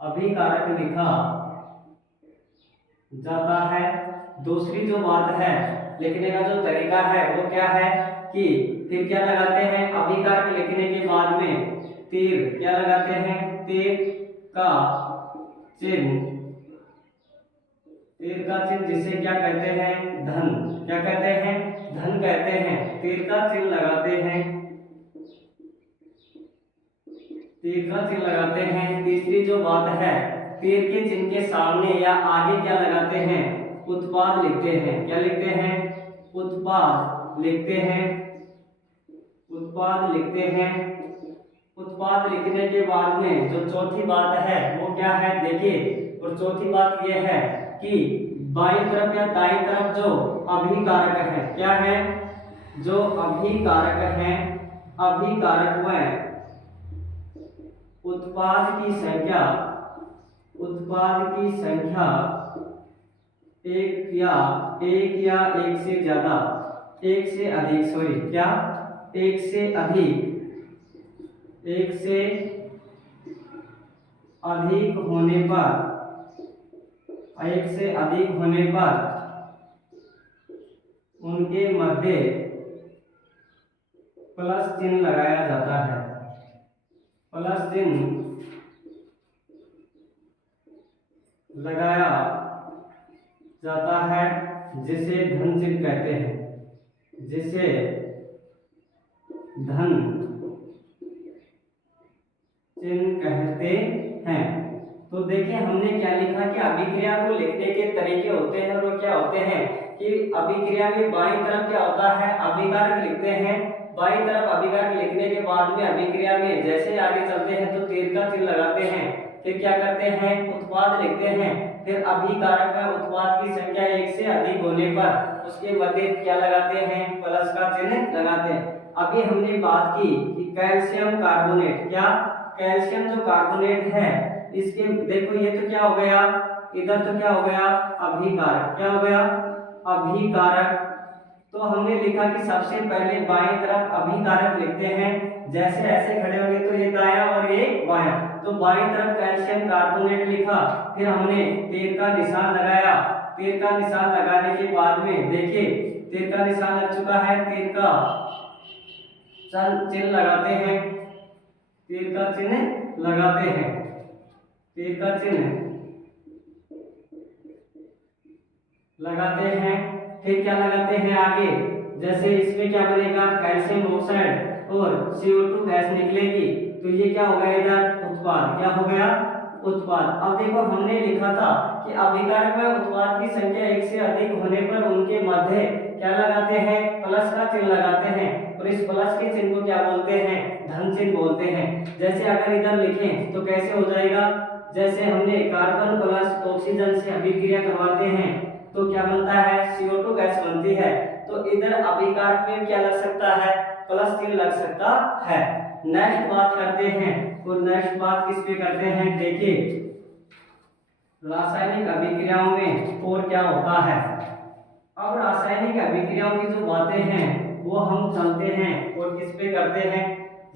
अभिकारक लिखा जाता है। दूसरी जो बात है लिखने का जो तरीका है वो क्या है कि फिर क्या लगाते हैं, अभिकारक लिखने के बाद में तीर क्या लगाते हैं, तीर का चिन्ह, तीर का चिन्ह जिसे क्या कहते हैं, धन, क्या कहते हैं, धन कहते हैं। तीर का चिन्ह लगाते हैं, तीर का चिन्ह लगाते हैं। तीसरी जो बात है, तीर के चिन्ह के सामने या आगे क्या लगाते हैं, उत्पाद लिखते हैं। क्या लिखते हैं, उत्पाद लिखते हैं, उत्पाद लिखते हैं। उत्पाद लिखने के बाद में जो चौथी बात है वो क्या है, देखिए, और चौथी बात ये है कि बाईं तरफ या दाईं तरफ जो अभिकारक है, क्या है, जो अभिकारक है, अभिकारक में उत्पाद की संख्या एक या एक से ज्यादा, एक से अधिक, सॉरी क्या, एक से अधिक होने पर, एक से अधिक होने पर उनके मध्य प्लस चिन्ह लगाया जाता है, प्लस चिन्ह लगाया जाता है, जिसे धन चिन्ह कहते हैं, जिसे धन चिन्ह कहते हैं। तो देखिए हमने क्या लिखा कि अभिक्रिया को लिखने के तरीके होते हैं, और वो क्या होते हैं कि अभिक्रिया में बाईं तरफ क्या होता है, अभिकारक लिखते हैं। बाईं तरफ अभिकारक लिखने के बाद में अभिक्रिया में जैसे आगे चलते हैं तो तीर का चिन्ह लगाते हैं, फिर क्या करते हैं, उत्पाद लिखते हैं। फिर अभिकारक में उत्पाद की संख्या एक से अधिक होने पर उसके मध्य क्या लगाते हैं, प्लस का चिन्ह लगाते हैं। अभी हमने बात की कि कैल्शियम कार्बोनेट, क्या, कैल्शियम जो कार्बोनेट है इसके देखो ये तो क्या हो गया, इधर तो क्या हो गया, अभिकारक, क्या हो गया, अभिकारक। तो हमने लिखा कि सबसे पहले बाएं तरफ अभिकारक लिखते हैं, जैसे ऐसे खड़े होंगे तो ये दायां और ये बायां। तो बाएं तरफ कैल्शियम कार्बोनेट लिखा, फिर हमने तीर का निशान लगाया। तीर का निशान लगाने के बाद में देखिए तीर का निशान लग चुका है, तीर का चिन्ह लगाते हैं, तीर का चिन्ह लगाते हैं, तीर का चिन्ह लगाते हैं। फिर क्या लगाते हैं आगे, जैसे इसमें क्या बनेगा, कैल्शियम ऑक्साइड और CO2 गैस निकलेगी, तो ये क्या हो गया इधर उत्पाद, क्या हो गया उत्पाद। अब देखो हमने लिखा था कि अभिकारक में उत्पाद की संख्या एक से अधिक होने पर उनके मध्य क्या लगाते हैं, प्लस का चिन्ह लगाते हैं, और इस प्लस के चिन्ह को क्या बोलते हैं, धन चिन्ह बोलते हैं। जैसे अगर इधर लिखें तो कैसे हो जाएगा, जैसे हमने कार्बन प्लस ऑक्सीजन से अभिक्रिया करवाते हैं तो क्या बनता है, CO2 गैस बनती है। तो इधर अभिकारक में क्या लग सकता है, प्लस चिन्ह लग सकता है। नेक्स्ट बात करते हैं, और नेक्स्ट बात किस पे करते हैं, देखिए रासायनिक अभिक्रियाओं में और क्या होता है। अब रासायनिक अभिक्रियाओं की जो बातें हैं वो हम चलते हैं और किस पे करते हैं,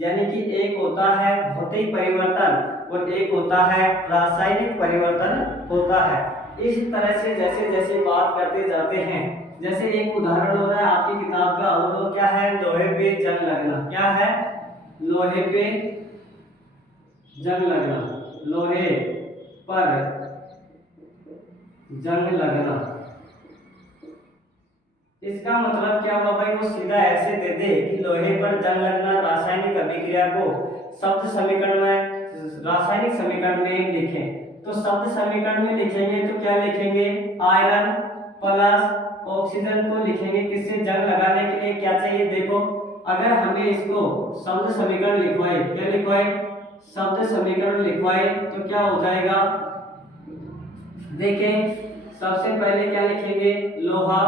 यानी कि एक होता है भौतिक परिवर्तन और एक होता है रासायनिक परिवर्तन होता है। इस तरह से जैसे जैसे बात करते जाते हैं, जैसे एक उदाहरण हो रहा है आपकी किताब का, और वो क्या है, लोहे पे जंग लगना। क्या है, लोहे पे जंग लगना, लोहे पर जंग लगना। इसका मतलब क्या हुआ भाई, वो सीधा ऐसे दे दे कि लोहे पर जंग लगना रासायनिक अभिक्रिया को शब्द समीकरण में, रासायनिक समीकरण में लिखें। तो शब्द समीकरण में लिखेंगे तो क्या लिखेंगे, आयरन प्लस ऑक्सीजन को लिखेंगे किससे, जंग लगाने के लिए क्या चाहिए। देखो अगर हमें इसको शब्द समीकरण लिखवाए, क्या लिखवाए, शब्द समीकरण लिखवाए तो क्या हो जाएगा, देखें सबसे पहले क्या लिखेंगे, लोहा,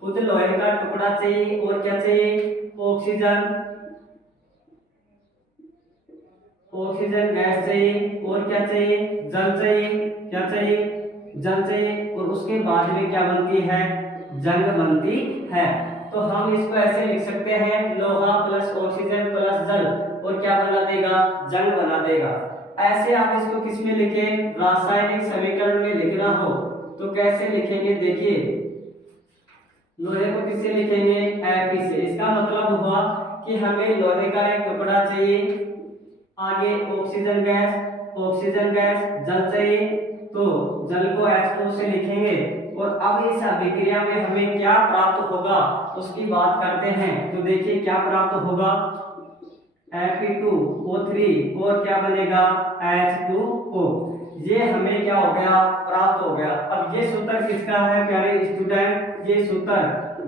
खुद लोहे का टुकड़ा चाहिए, और क्या चाहिए, ऑक्सीजन, ऑक्सीजन गैस चाहिए, और क्या चाहिए, जल चाहिए, क्या चाहिए, जल चाहिए, और उसके बाद में क्या बनती है, जंग बनती है। तो हम इसको ऐसे लिख सकते हैं, लोहा प्लस ऑक्सीजन प्लस जल, और क्या बना देगा, जंग बना देगा। ऐसे आप इसको किस में लिखें, रासायनिक समीकरण में लिखना हो तो कैसे लिखेंगे, देखिए लोहे को किससे लिखेंगे, Fe से। इसका मतलब हुआ कि हमें लोहे का एक टुकड़ा चाहिए, आगे ऑक्सीजन गैस, ऑक्सीजन गैस, जल चाहिए, तो जल को H2 से लिखेंगे। और अब इस अभिक्रिया में हमें क्या प्राप्त होगा उसकी बात करते हैं। तो देखिए क्या प्राप्त होगा, Fe2O3 और क्या बनेगा, H2O। ये हमें क्या हो गया, प्राप्त हो गया। अब ये सूत्र किसका है प्यारे स्टूडेंट, ये सूत्र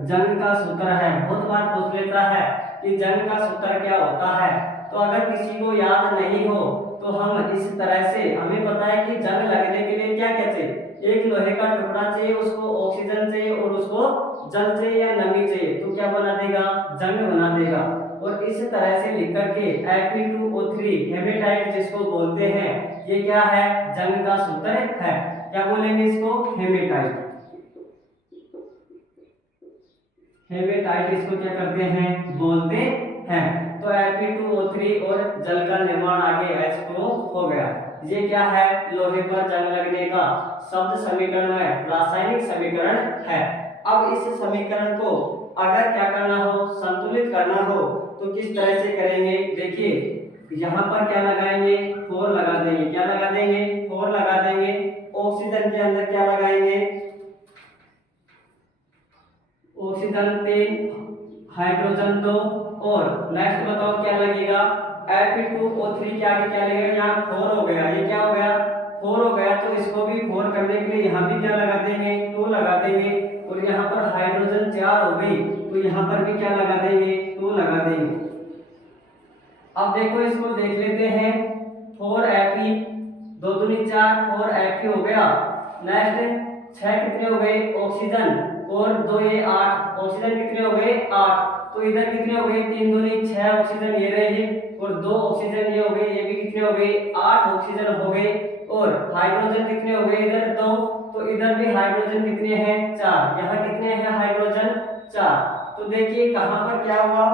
जंग का सूत्र है। बहुत बार पूछ लेता है कि जंग का सूत्र क्या होता है, तो अगर किसी को याद नहीं हो तो हम इस तरह से, हमें पता है कि जंग लगने के लिए क्या क्या चाहिए, एक लोहे का टुकड़ा चाहिए, उसको ऑक्सीजन चाहिए और उसको जल चाहिए या नमी चाहिए, तो क्या बना देगा, जंग बना देगा। और इस तरह से लिख करके Fe2O3 हेमेटाइट जिसको बोलते हैं, ये क्या है, जंग का सूत्र है। क्या बोलेंगे इसको, हेमेटाइट। हेमेटाइट इसको क्या करते हैं, बोलते हैं। तो Fe2O3 और जल का निर्माण आगे H2O हो गया। ये क्या है, लोहे पर जंग लगने का शब्द समीकरण है, रासायनिक समीकरण है। अब इस समीकरण को अगर क्या करना हो, संतुलित करना हो तो किस तरह से करेंगे, देखिए यहाँ पर क्या लगाएंगे, 4 लगा देंगे, क्या लगा देंगे, 4 लगा देंगे। ऑक्सीजन के अंदर क्या लगाएंगे, ऑक्सीजन 3, हाइड्रोजन 2, और नेक्स्ट बताओ क्या लगेगा, Fe2O3 के आगे क्या लगेगा, यहाँ 4 हो गया, ये क्या हो गया, 4 हो गया। तो इसको भी 4 करने के लिए यहाँ भी क्या लगा देंगे, 2 लगा देंगे। और यहाँ पर हाइड्रोजन 4 हो गई तो यहाँ पर भी क्या लगा देंगे, 2 लगा देंगे। अब देखो इसको देख लेते हैं, 4Fe, 2 दूनी 4, 4Fe हो गया। नेक्स्ट 6 कितने हो गए, ऑक्सीजन, और 2 ये 8, ऑक्सीजन कितने हो गए, 8। तो इधर कितने हो गए, 3 दूनी 6 ऑक्सीजन ये रहे, और 2 ऑक्सीजन ये हो गए, ये भी कितने हो गए, 8 ऑक्सीजन हो गए। और हाइड्रोजन कितने हो गए, इधर 2, तो इधर भी हाइड्रोजन कितने हैं 4, यहाँ कितने हैं हाइड्रोजन 4। तो देखिए कहां पर क्या हुआ,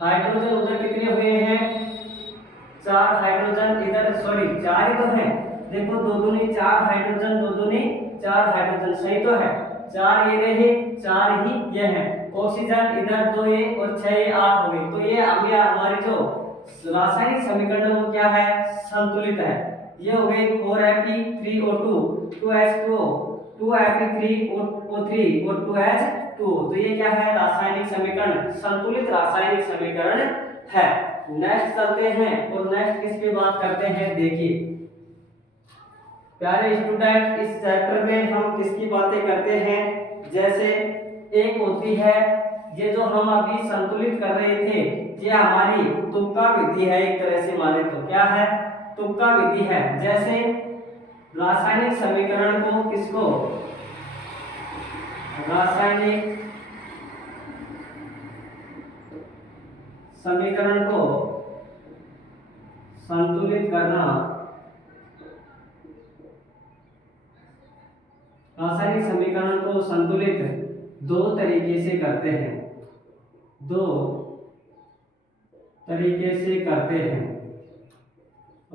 हाइड्रोजन उधर कितने हुए हैं 4 हाइड्रोजन, इधर सॉरी 4 ही तो है, देखो 2 दूनी 4 हाइड्रोजन, 2 दूनी 4 हाइड्रोजन, सही तो है, 4 ये रहे 4 ही ये है। ऑक्सीजन इधर 2 ये और 6 ये 8 हो गई। तो ये अभी हमारे जो रासायनिक समीकरण वो क्या है संतुलित है। ये हो गए 4Fe3O2 2H2O 2Fe3O3 और 2H2O। तो ये क्या है रासायनिक समीकरण, संतुलित रासायनिक समीकरण है। नेक्स्ट चलते हैं और नेक्स्ट किसकी बात करते हैं, देखिए प्यारे स्टूडेंट इस चैप्टर में हम किसकी बातें करते हैं, जैसे एक होती है ये जो हम अभी संतुलित कर रहे थे, ये हमारी तुक्का विधि है, एक तरह से माने तो क्या है तुक्का विधि है। जैसे रासायनिक समीकरण को किसको रासायनिक समीकरण को संतुलित करना, रासायनिक समीकरण को संतुलित 2 तरीके से करते हैं, 2 तरीके से करते हैं,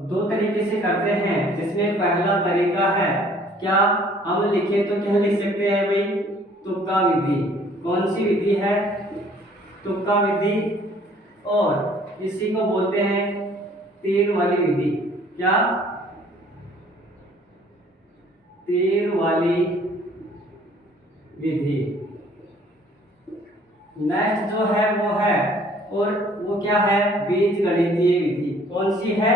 2 तरीके से करते हैं। जिसमें पहला तरीका है क्या, हम लिखे तो क्या लिख सकते हैं भाई तुक्का विधि। कौन सी विधि है तुक्का विधि, और इसी को बोलते हैं तीर वाली विधि। क्या तीर वाली विधि। नेक्स्ट जो है वो है, और वो क्या है बीजगणितीय विधि। कौन सी है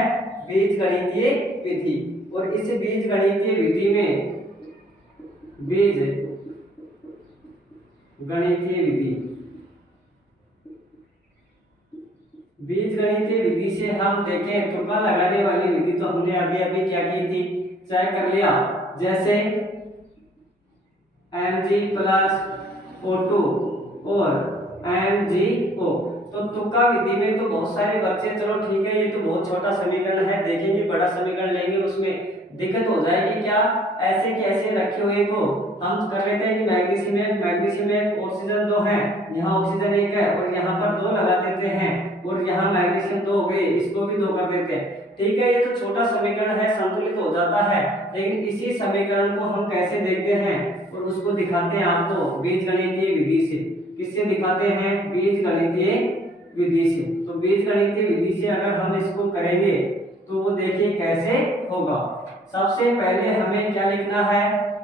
बीजगणितीय विधि। और इस बीजगणितीय विधि में बीजगणितीय विधि, बीजगणितीय विधि से हम देखें तुक्का लगाने वाली विधि तो हमने अभी अभी क्या की थी चेक कर लिया। जैसे Mg+O2 और MgO। तो तुक्का विधि में तो बहुत सारे बच्चे, चलो ठीक है ये तो बहुत छोटा समीकरण है, देखेंगे बड़ा समीकरण लेंगे उसमें दिक्कत हो जाएगी। क्या ऐसे कैसे रखे हुए को हम कर लेते हैं कि मैग्नीशियम एक ऑक्सीजन 2 है, यहाँ ऑक्सीजन 1 है और यहाँ पर 2 लगा देते हैं, और यहाँ मैग्नीशियम 2 हो गए, इसको भी 2 कर देते हैं। ठीक है ये तो छोटा समीकरण है, संतुलित हो जाता है। लेकिन इसी समीकरण को हम कैसे देखते हैं और उसको दिखाते हैं आपको बीजगणितीय विधि से। किससे दिखाते हैं बीजगणितीय विधि से। तो बीजगणितीय विधि से अगर हम इसको करेंगे तो वो देखिए कैसे होगा। सबसे पहले हमें क्या लिखना है,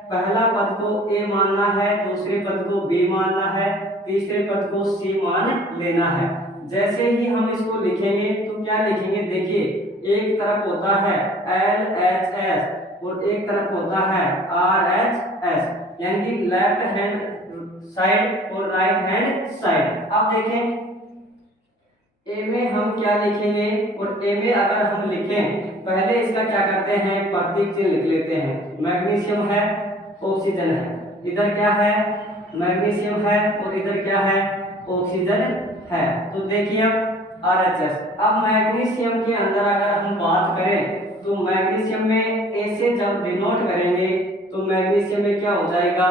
पहला पद को A मानना है, दूसरे पद को B मानना है, तीसरे पद को C मान लेना है। जैसे ही हम इसको लिखेंगे तो क्या लिखेंगे, देखिए एक तरफ होता है LHS और एक तरफ होता है RHS, यानी कि लेफ्ट हैंड साइड और राइट हैंड साइड। अब देखें ए में हम क्या लिखेंगे, और ए में अगर हम लिखें पहले इसका क्या करते हैं प्रतीक चिन्ह लिख लेते हैं। मैग्नीशियम है ऑक्सीजन है, इधर क्या है मैग्नीशियम है और इधर क्या है ऑक्सीजन है। तो देखिए RHS। अब मैग्नीशियम के अंदर अगर हम बात करें तो मैग्नीशियम में ए से जब डिनोट करेंगे तो मैग्नीशियम में क्या हो जाएगा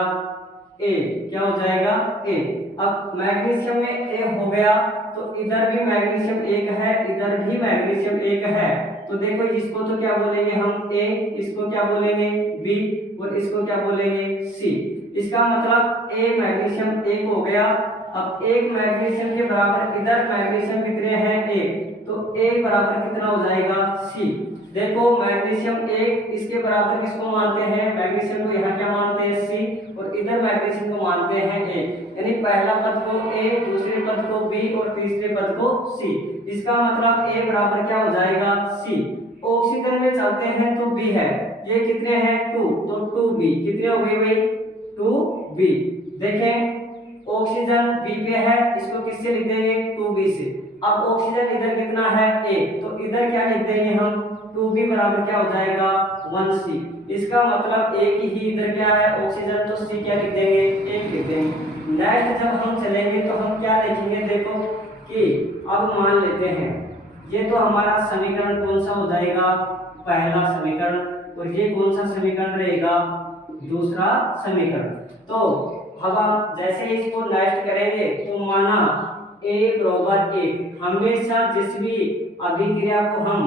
ए, क्या हो जाएगा ए। अब मैग्नीशियम में ए हो गया तो इधर भी मैग्नीशियम 1 है, इधर भी मैग्नीशियम 1 है। तो देखो इसको तो क्या बोलेंगे हम ए, इसको क्या बोलेंगे बी और इसको क्या बोलेंगे सी। इसका मतलब ए मैग्नीशियम 1 हो गया। अब एक मैग्नीशियम के बराबर इधर मैग्नीशियम कितने हैं 1, तो ए बराबर कितना हो जाएगा सी। देखो मैग्नीशियम 1 इसके बराबर किसको मानते हैं, मैग्नीशियम को यहाँ क्या मानते हैं सी, और इधर मैग्नीशियम को मानते हैं ए। यानी पहला पद को ए, दूसरे पद को बी और तीसरे पद को सी। इसका मतलब ए बराबर क्या हो जाएगा सी। ऑक्सीजन में चलते हैं तो बी है, ये कितने हैं 2, तो 2b कितने हो गए भाई 2b। देखें ऑक्सीजन बी पे है, इसको किससे लिख देंगे 2b से। अब ऑक्सीजन इधर कितना है a, तो इधर क्या लिख देंगे हम 2b बराबर क्या हो जाएगा 1c। इसका मतलब एक ही इधर क्या है ऑक्सीजन, तो c क्या लिख देंगे 1 लिख देंगे। नेक्स्ट जब हम चलेंगे तो हम क्या लिखेंगे, देखो कि अब मान लेते हैं ये तो हमारा समीकरण कौन सा हो जाएगा पहला समीकरण, और ये कौन सा समीकरण रहेगा, दूसरा समीकरण। तो अब हम जैसे इसको नेक्स्ट करेंगे तो माना a बराबर 1, हमेशा जिस भी अभिक्रिया को हम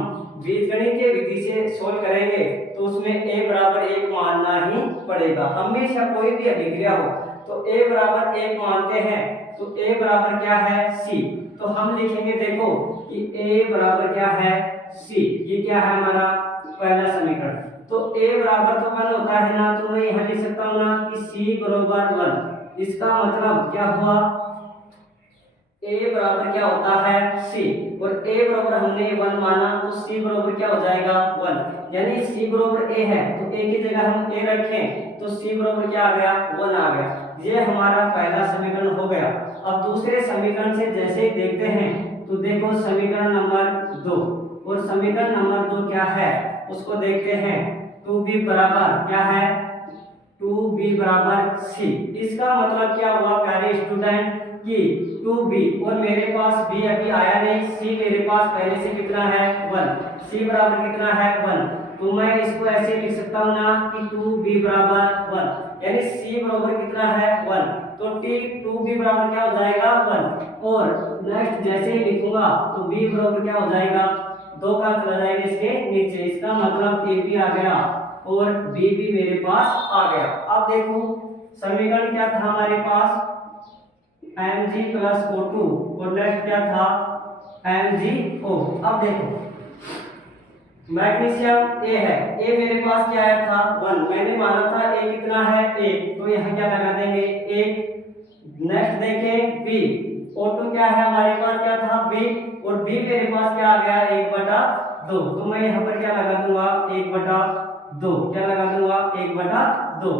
बीजगणितीय विधि से सोल्व करेंगे तो उसमें a बराबर 1 मानना ही पड़ेगा। हमेशा कोई भी अभिक्रिया हो तो a बराबर 1 मानते हैं, तो a बराबर क्या है, c। तो हम लिखेंगे देखो कि a बराबर क्या है, c। ये क्या है हमारा पहला समीकरण। तो a बराबर तो 1 होता है ना, तो मैं यहाँ लिख सकता हूँ ना कि c बराबर 1। इसका मतलब क्या हुआ, a बराबर क्या होता है, c, और a बराबर हमने 1 माना तो c बराबर क्या हो जाएगा, 1। यानी c बराबर a है तो a की जगह हम a रखें तो c बराबर क्या आ गया, 1 आ गया। ये हमारा पहला समीकरण हो गया। अब दूसरे समीकरण से जैसे ही देखते हैं तो देखो समीकरण नंबर 2, और समीकरण नंबर 2 क्या है उसको देखते हैं। 2b बराबर क्या है, 2b बराबर c। इसका मतलब क्या हुआ प्यारे स्टूडेंट कि 2b, और मेरे पास b अभी आया नहीं, c मेरे पास पहले से कितना है, 1। c बराबर कितना है, 1। तो मैं इसको ऐसे लिख सकता हूँ ना कि 2b बराबर 1, यानी c बराबर कितना है, 1। तो 2b बराबर क्या हो जाएगा, 1। और नेक्स्ट जैसे ही लिखूंगा तो b बराबर क्या हो जाएगा, 2 का चला जाएगा इसके नीचे। इसका मतलब a भी आ गया और b भी मेरे पास आ गया। अब देखो समीकरण क्या था हमारे पास, mg प्लस O2, और नेक्स्ट क्या था, MgO। अब देखो मैग्नीशियम A है, A मेरे पास क्या आया था, 1। मैंने माना था A कितना है, 1, तो यहाँ क्या लगा देंगे, 1। नेक्स्ट देखें B, O2 क्या है हमारे पास, क्या था, B, और B मेरे पास क्या आ गया, 1/2। तो मैं यहाँ पर क्या लगा दूंगा, 1/2। क्या लगा दूंगा, 1/2।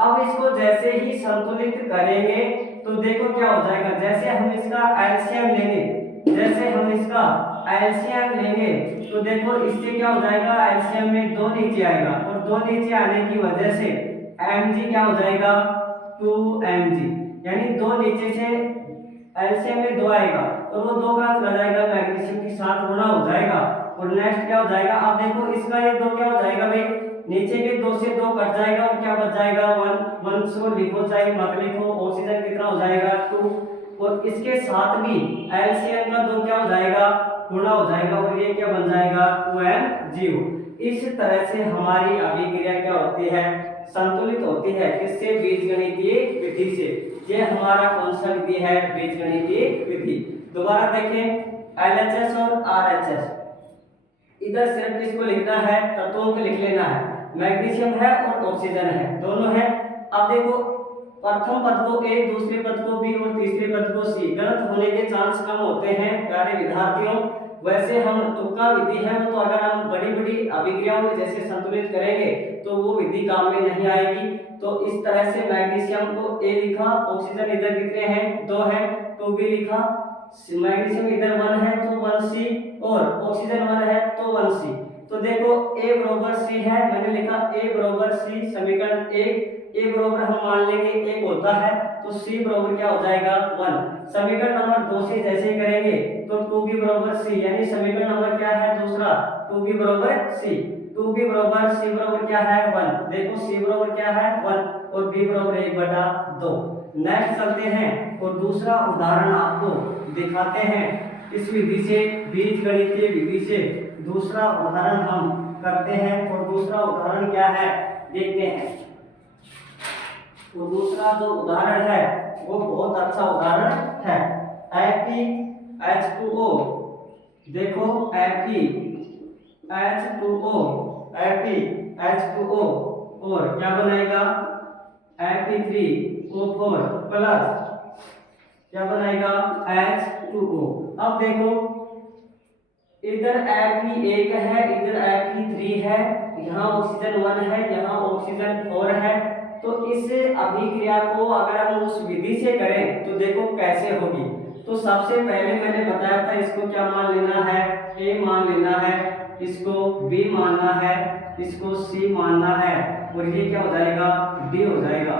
अब इसको जैसे ही संतुलित करेंगे तो देखो क्या हो जाएगा, जैसे हम इसका एलसीएम लेंगे, जैसे हम इसका एलसीएम लेंगे तो देखो इससे क्या हो जाएगा, एलसीएम में 2 नीचे आएगा, और 2 नीचे आने की वजह से mg क्या हो जाएगा, 2mg। यानी 2 नीचे से एलसीएम में 2 आएगा और वो 2 का चला जाएगा मैग्नीशियम के साथ गुणा हो जाएगा, और नेक्स्ट क्या हो जाएगा, अब देखो इसका ये 2 क्या हो जाएगा भाई, नीचे के 2 से 2 कट जाएगा और क्या बच जाएगा, 1 सो लिखो चाहे मत लिखो, ऑक्सीजन कितना हो जाएगा, 2। और इसके साथ भी एलसीएम का 2 क्या हो जाएगा, गुणा हो जाएगा, और ये क्या बन जाएगा, 2MgO। इस तरह से हमारी अभिक्रिया क्या होती है, संतुलित होती है, किससे, बीजगणितीय विधि से। ये हमारा कौन सा विधि है, बीजगणितीय विधि। दोबारा देखें LHS और RHS, इधर सिर्फ किसको लिखना है, तत्वों को लिख लेना है, मैग्नीशियम है और ऑक्सीजन है, दोनों है। अब देखो प्रथम पद को A, दूसरे पद को B और तीसरे पद को C। गलत होने के चांस कम होते हैं प्यारे विद्यार्थियों। वैसे हम तुक्का विधि है तो अगर हम बड़ी बड़ी अभिक्रियाओं में जैसे संतुलित करेंगे तो वो विधि काम में नहीं आएगी। तो इस तरह से मैग्नीशियम को A लिखा, ऑक्सीजन इधर कितने हैं, 2 है, 2B लिखा, मैग्नीशियम इधर 1 है तो 1C, और ऑक्सीजन 1 है तो 1C। तो देखो A बराबर C है, मैंने लिखा A बराबर C, समीकरण 1। A बराबर हम मान लेंगे 1 होता है तो C बराबर क्या हो जाएगा, 1। समीकरण नंबर 2 से जैसे करेंगे तो 2B बराबर C, यानी समीकरण नंबर क्या है, दूसरा, 2B बराबर C। 2B बराबर C बराबर क्या है, 1। देखो C बराबर क्या है, 1, और B बराबर 1/2। नेक्स्ट चलते हैं और दूसरा उदाहरण आपको दिखाते हैं। इस विधि से, बीजगणितीय विधि से दूसरा उदाहरण हम करते हैं, और दूसरा उदाहरण क्या है देखते हैं। तो दूसरा जो उदाहरण है वो बहुत अच्छा उदाहरण है, FeH2O। देखो FeH2O, FeH2O, और क्या बनेगा, Fe3O4 प्लस क्या बनेगा, H2O। अब देखो इधर Fe1 है, इधर Fe3 है, यहाँ ऑक्सीजन 1 है, यहाँ ऑक्सीजन 4 है। तो इस अभिक्रिया को अगर हम उस विधि से करें तो देखो कैसे होगी। तो सबसे पहले मैंने बताया था इसको क्या मान लेना है, A मान लेना है, इसको B मानना है, इसको C मानना है, और ये क्या हो जाएगा, D हो जाएगा।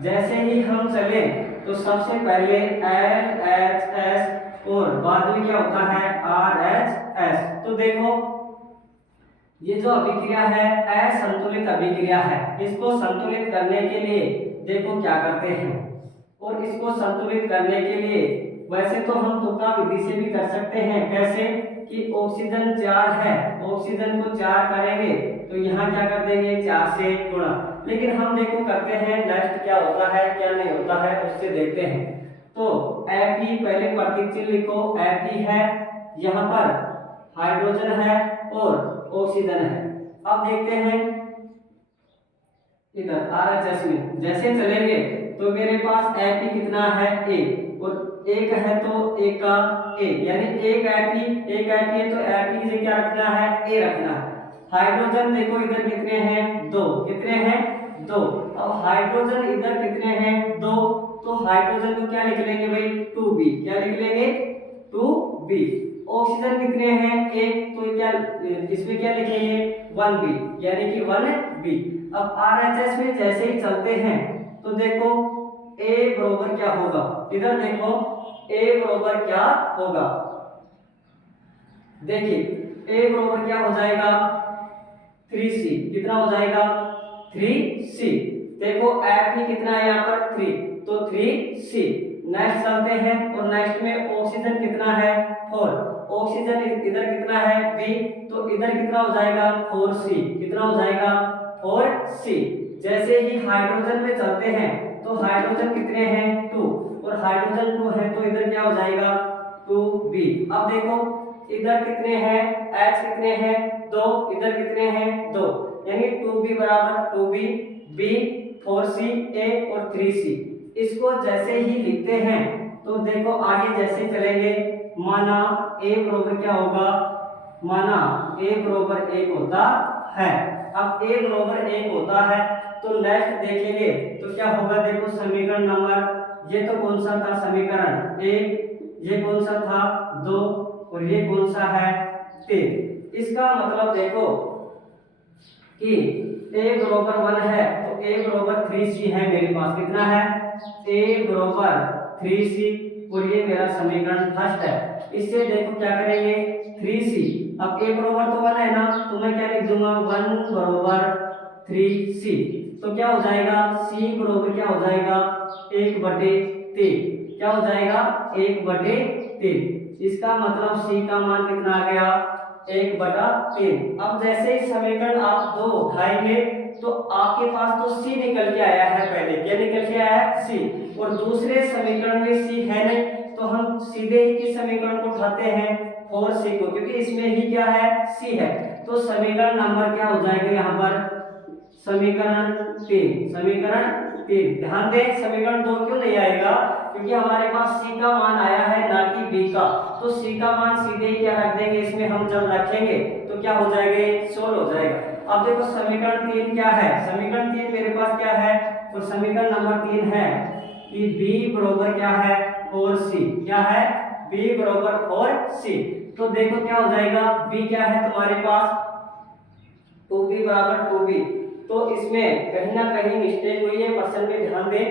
जैसे ही हम चले तो सबसे पहले LHS और बाद में क्या होता है, RHS। तो देखो ये जो अभिक्रिया है असंतुलित अभिक्रिया है। इसको संतुलित करने के लिए देखो क्या करते हैं, और इसको संतुलित करने के लिए वैसे तो हम तुक्का विधि से भी कर सकते हैं। कैसे कि ऑक्सीजन 4 है, ऑक्सीजन को 4 करेंगे तो यहाँ क्या कर देंगे 4 से गुणा। लेकिन हम देखो करते हैं नेक्स्ट क्या होता है क्या नहीं होता है उससे देखते हैं। तो Fe पहले प्रतीक चिन्ह लिखो, Fe है, यहाँ पर हाइड्रोजन है और ऑक्सीजन है। अब देखते हैं इधर RHS में जैसे चलेंगे तो मेरे पास Fe कितना है A, और एक है तो एक का A, यानी एक Fe है तो Fe से क्या रखना है A रखना है। हाइड्रोजन देखो इधर कितने हैं दो, कितने हैं दो। अब हाइड्रोजन इधर कितने हैं दो, तो हाइड्रोजन को क्या लिख लेंगे भाई 2b, क्या लिख लेंगे 2b। ऑक्सीजन कितने हैं एक, तो क्या इसमें क्या लिखेंगे 1b, यानी कि 1b। अब RHS में जैसे ही चलते हैं तो देखो A बराबर क्या होगा, इधर देखो A बराबर क्या होगा, देखिए A बराबर क्या हो जाएगा 3C, कितना हो जाएगा 3C। देखो Fe कितना है यहाँ पर 3, तो 3C। नेक्स्ट चलते हैं और नेक्स्ट में ऑक्सीजन कितना है 4, ऑक्सीजन इधर कितना है B, तो इधर कितना हो जाएगा 4C, कितना हो जाएगा 4C। जैसे ही हाइड्रोजन में चलते हैं तो हाइड्रोजन कितने हैं 2, और हाइड्रोजन 2 है तो इधर क्या हो जाएगा 2B। अब देखो इधर कितने हैं H कितने हैं 2, इधर कितने हैं 2, यानी 2B बराबर 2B, B 4C A और 3C। इसको जैसे ही लिखते हैं तो देखो आगे जैसे चलेंगे, माना A बराबर क्या होगा, माना A बराबर 1 होता है। अब A बराबर 1 होता है तो नेक्स्ट देखेंगे तो क्या होगा, देखो समीकरण नंबर, ये तो कौन सा था समीकरण 1, ये कौन सा था 2, और ये कौन सा है 3। इसका मतलब देखो कि A बराबर 1 है तो A बराबर 3C है मेरे पास, कितना है A बराबर 3C, और ये मेरा समीकरण फर्स्ट है। इससे देखो क्या करेंगे 3C, अब A बराबर तो 1 है ना, तो मैं क्या लिख दूंगा 1 बराबर 3C, तो क्या हो जाएगा C बराबर क्या हो जाएगा 1/3, क्या हो जाएगा 1/3। इसका मतलब C का मान कितना आ गया 1/3। अब जैसे ही समीकरण आप 2 उठाएंगे तो आपके पास तो C निकल के आया है, पहले क्या निकल के आया है C, और दूसरे समीकरण में C है नहीं तो हम सीधे ही किस समीकरण को उठाते हैं 4C को, क्योंकि इसमें ही क्या है C है। तो समीकरण नंबर क्या हो जाएगा यहाँ पर समीकरण 3, समीकरण 3। ध्यान दें समीकरण 2 क्यों नहीं आएगा, क्योंकि हमारे पास C का मान आया है ना कि B का, तो C का मान सीधे ही क्या रख देंगे इसमें, हम जब रखेंगे तो क्या हो जाएगा सोल्व हो जाएगा। अब देखो समीकरण 3 क्या है, समीकरण 3 मेरे पास क्या है, तो समीकरण नंबर 3 है कि B बराबर क्या है 4C, क्या है B बराबर 4C। तो देखो क्या हो जाएगा B क्या है तुम्हारे पास 2B बराबर 2B, तो इसमें कहीं ना कहीं मिस्टेक हुई है, क्वेश्चन में ध्यान दें।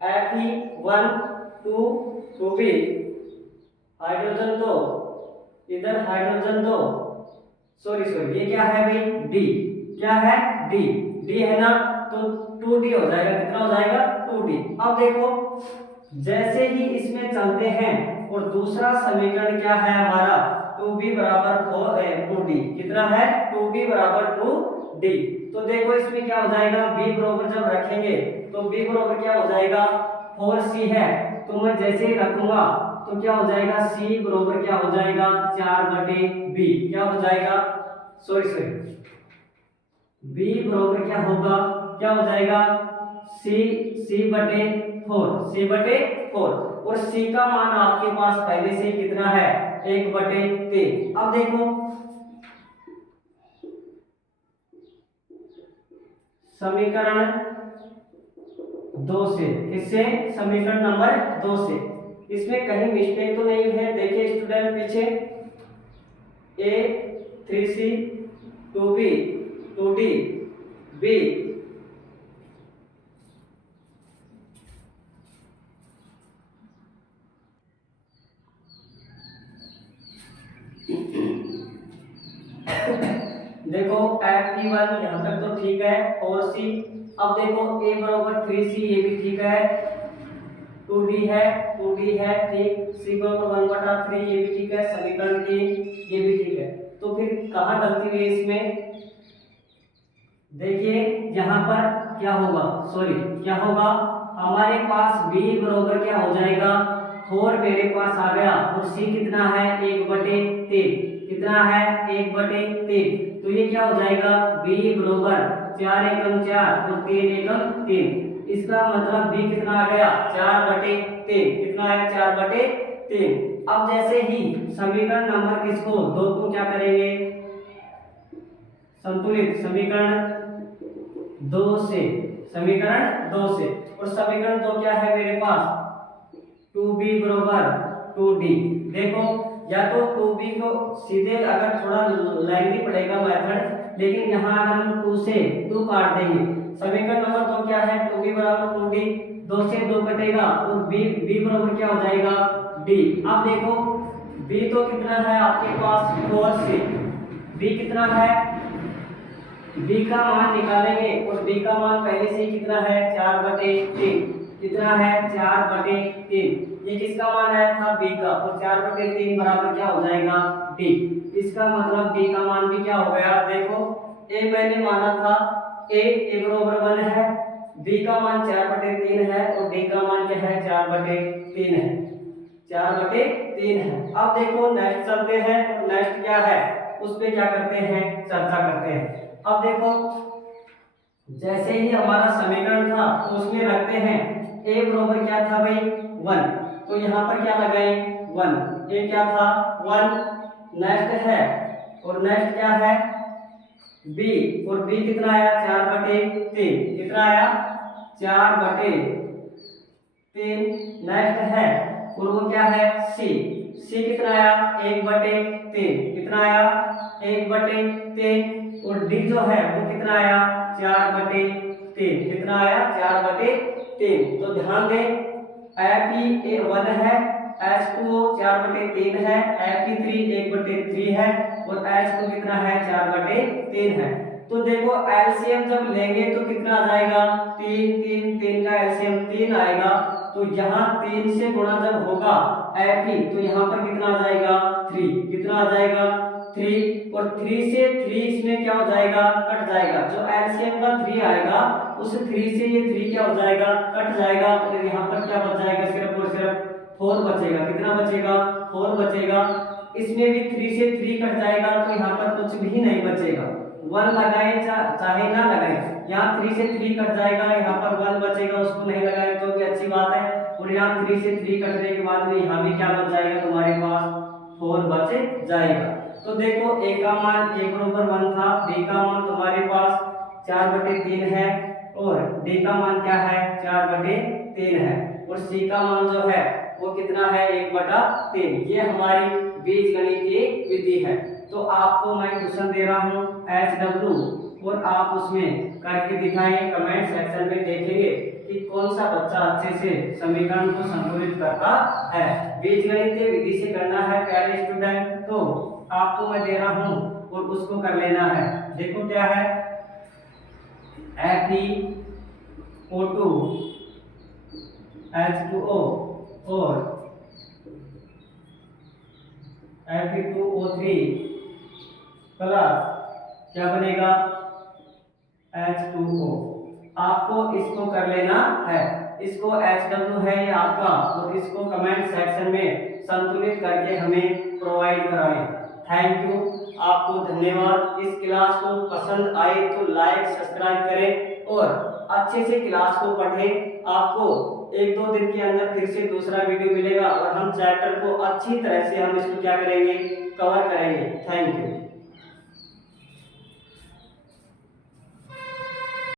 Fe1 2 2B, हाइड्रोजन 2, इधर हाइड्रोजन 2, सॉरी ये क्या है भाई D, क्या है D है ना, तो 2D हो जाएगा, कितना हो जाएगा 2D। अब देखो जैसे ही इसमें चलते हैं और दूसरा समीकरण क्या है हमारा 2B बराबर 2D, कितना है 2B बराबर 2D। तो देखो इसमें क्या हो जाएगा B बराबर जब रखेंगे तो B बराबर क्या हो जाएगा 4C है, तो मैं जैसे ही रखूंगा तो क्या हो जाएगा C बराबर क्या हो जाएगा 4/B, क्या हो जाएगा सॉरी B बराबर क्या होगा, क्या हो जाएगा C/4, और C का मान आपके पास पहले से ही कितना है 1/3। अब देखो समीकरण 2 से, किससे किसमें नंबर 2 से, इसमें कहीं मिस्टेक तो नहीं है, देखिए स्टूडेंट पीछे A 3C 2B 2D B देखो Fe1 यहाँ तक तो ठीक है 4c। अब देखो a बराबर 3c, ये भी ठीक है। 2d है ठीक। c बराबर 1/3, ये भी ठीक है। समीकरण 3 ये भी ठीक है। तो फिर कहाँ गलती हुई है इसमें? देखिए यहाँ पर क्या होगा, क्या होगा, हमारे पास b बराबर क्या हो जाएगा, 4 मेरे पास आ गया और c कितना है 1/3, कितना है 1/3। तो ये क्या हो जाएगा b बराबर 4 एकम 4 और 3 एकम 3। इसका मतलब b कितना आ गया 4/3, कितना है 4/3। अब जैसे ही समीकरण नंबर किसको 2 को क्या करेंगे, संतुलित समीकरण 2 से, समीकरण 2 से। और समीकरण 2 क्या है मेरे पास 2b बराबर 2d। देखो या तो 2b को सीधे, अगर थोड़ा लेंथी पड़ेगा मेथड, लेकिन यहाँ अगर हम 2 से 2 काट देंगे, समीकरण नंबर 2 क्या है 2b बराबर 2d, 2 से 2 कटेगा और b बराबर क्या हो जाएगा d। अब देखो b तो कितना है आपके पास 4c, b कितना है, b का मान निकालेंगे और b का मान पहले से ही कितना है 4/3, कितना है 4/3। ये किसका मान आया था b का, और 4/3 बराबर क्या हो जाएगा d। इसका मतलब d का मान भी क्या हो गया, देखो a मैंने माना था a बराबर 1 है, b का मान 4/3 है और d का मान क्या है 4/3 है, 4/3 है। अब देखो नेक्स्ट चलते हैं, नेक्स्ट क्या है उस पे क्या करते हैं, चर्चा करते हैं। अब देखो जैसे ही हमारा समीकरण था तो उसमें रखते हैं a बराबर क्या था भाई 1, तो यहाँ पर क्या लगाए 1, a क्या था 1। नेक्स्ट है, और नेक्स्ट क्या है b, और b कितना आया 4/3, कितना आया 4/3। नेक्स्ट है, और वो क्या है c कितना आया 1/3, कितना आया 1/3। और d जो है वो कितना आया 4/3, कितना आया 4/3। तो ध्यान दें Fe1 है, H2O 4/3 है, Fe3 1/3 है और H2 कितना है 4/3 है। तो देखो एलसीएम जब लेंगे तो कितना आ जाएगा 3 का एलसीएम 3 आएगा। तो यहाँ 3 से गुणा जब होगा Fe, तो यहाँ पर कितना आ जाएगा 3, कितना आ जाएगा 3। और 3 से 3 इसमें क्या हो जाएगा कट जाएगा, जो एलसीएम का 3 आएगा उस 3 से ये 3 क्या हो जाएगा कट जाएगा, और यहाँ पर क्या बच जाएगा सिर्फ और सिर्फ 4 बचेगा। कितना बचेगा 4 बचेगा। इसमें भी 3 से 3 कट जाएगा तो यहाँ पर कुछ भी नहीं बचेगा। 1 लगाए चाहे ना लगाए, यहाँ 3 से 3 कट जाएगा, यहाँ पर 1 बचेगा, उसको नहीं लगाए तो भी अच्छी बात है। और यहाँ 3 से 3 कटने के बाद में यहाँ भी क्या बच जाएगा तुम्हारे पास 4 बच जाएगा। तो देखो a का मान a बराबर 1 था, b का मान तुम्हारे पास 4/3 है और d का मान क्या है 4/3 है, और c का मान जो है वो कितना है 1/3। ये हमारी बीजगणितीय विधि है। तो आपको मैं क्वेश्चन दे रहा हूँ HW, और आप उसमें करके दिखाएं, कमेंट सेक्शन में देखेंगे कि कौन सा बच्चा अच्छे से समीकरण को संतुलित करता है। बीजगणितीय विधि से करना है प्यारे स्टूडेंट, तो आपको मैं दे रहा हूँ और उसको कर लेना है। देखो क्या है FeO2 H2O और Fe2O3 प्लस क्या बनेगा H2O। आपको इसको कर लेना है, इसको HW है ये आपका, और इसको कमेंट सेक्शन में संतुलित करके हमें प्रोवाइड कराएं। थैंक यू, आपको धन्यवाद। इस क्लास को पसंद आए तो लाइक सब्सक्राइब करें और अच्छे से क्लास को पढ़ें। आपको 1-2 दिन के अंदर फिर से दूसरा वीडियो मिलेगा और हम चैप्टर को अच्छी तरह से हम इसको क्या करेंगे कवर करेंगे। Thank you.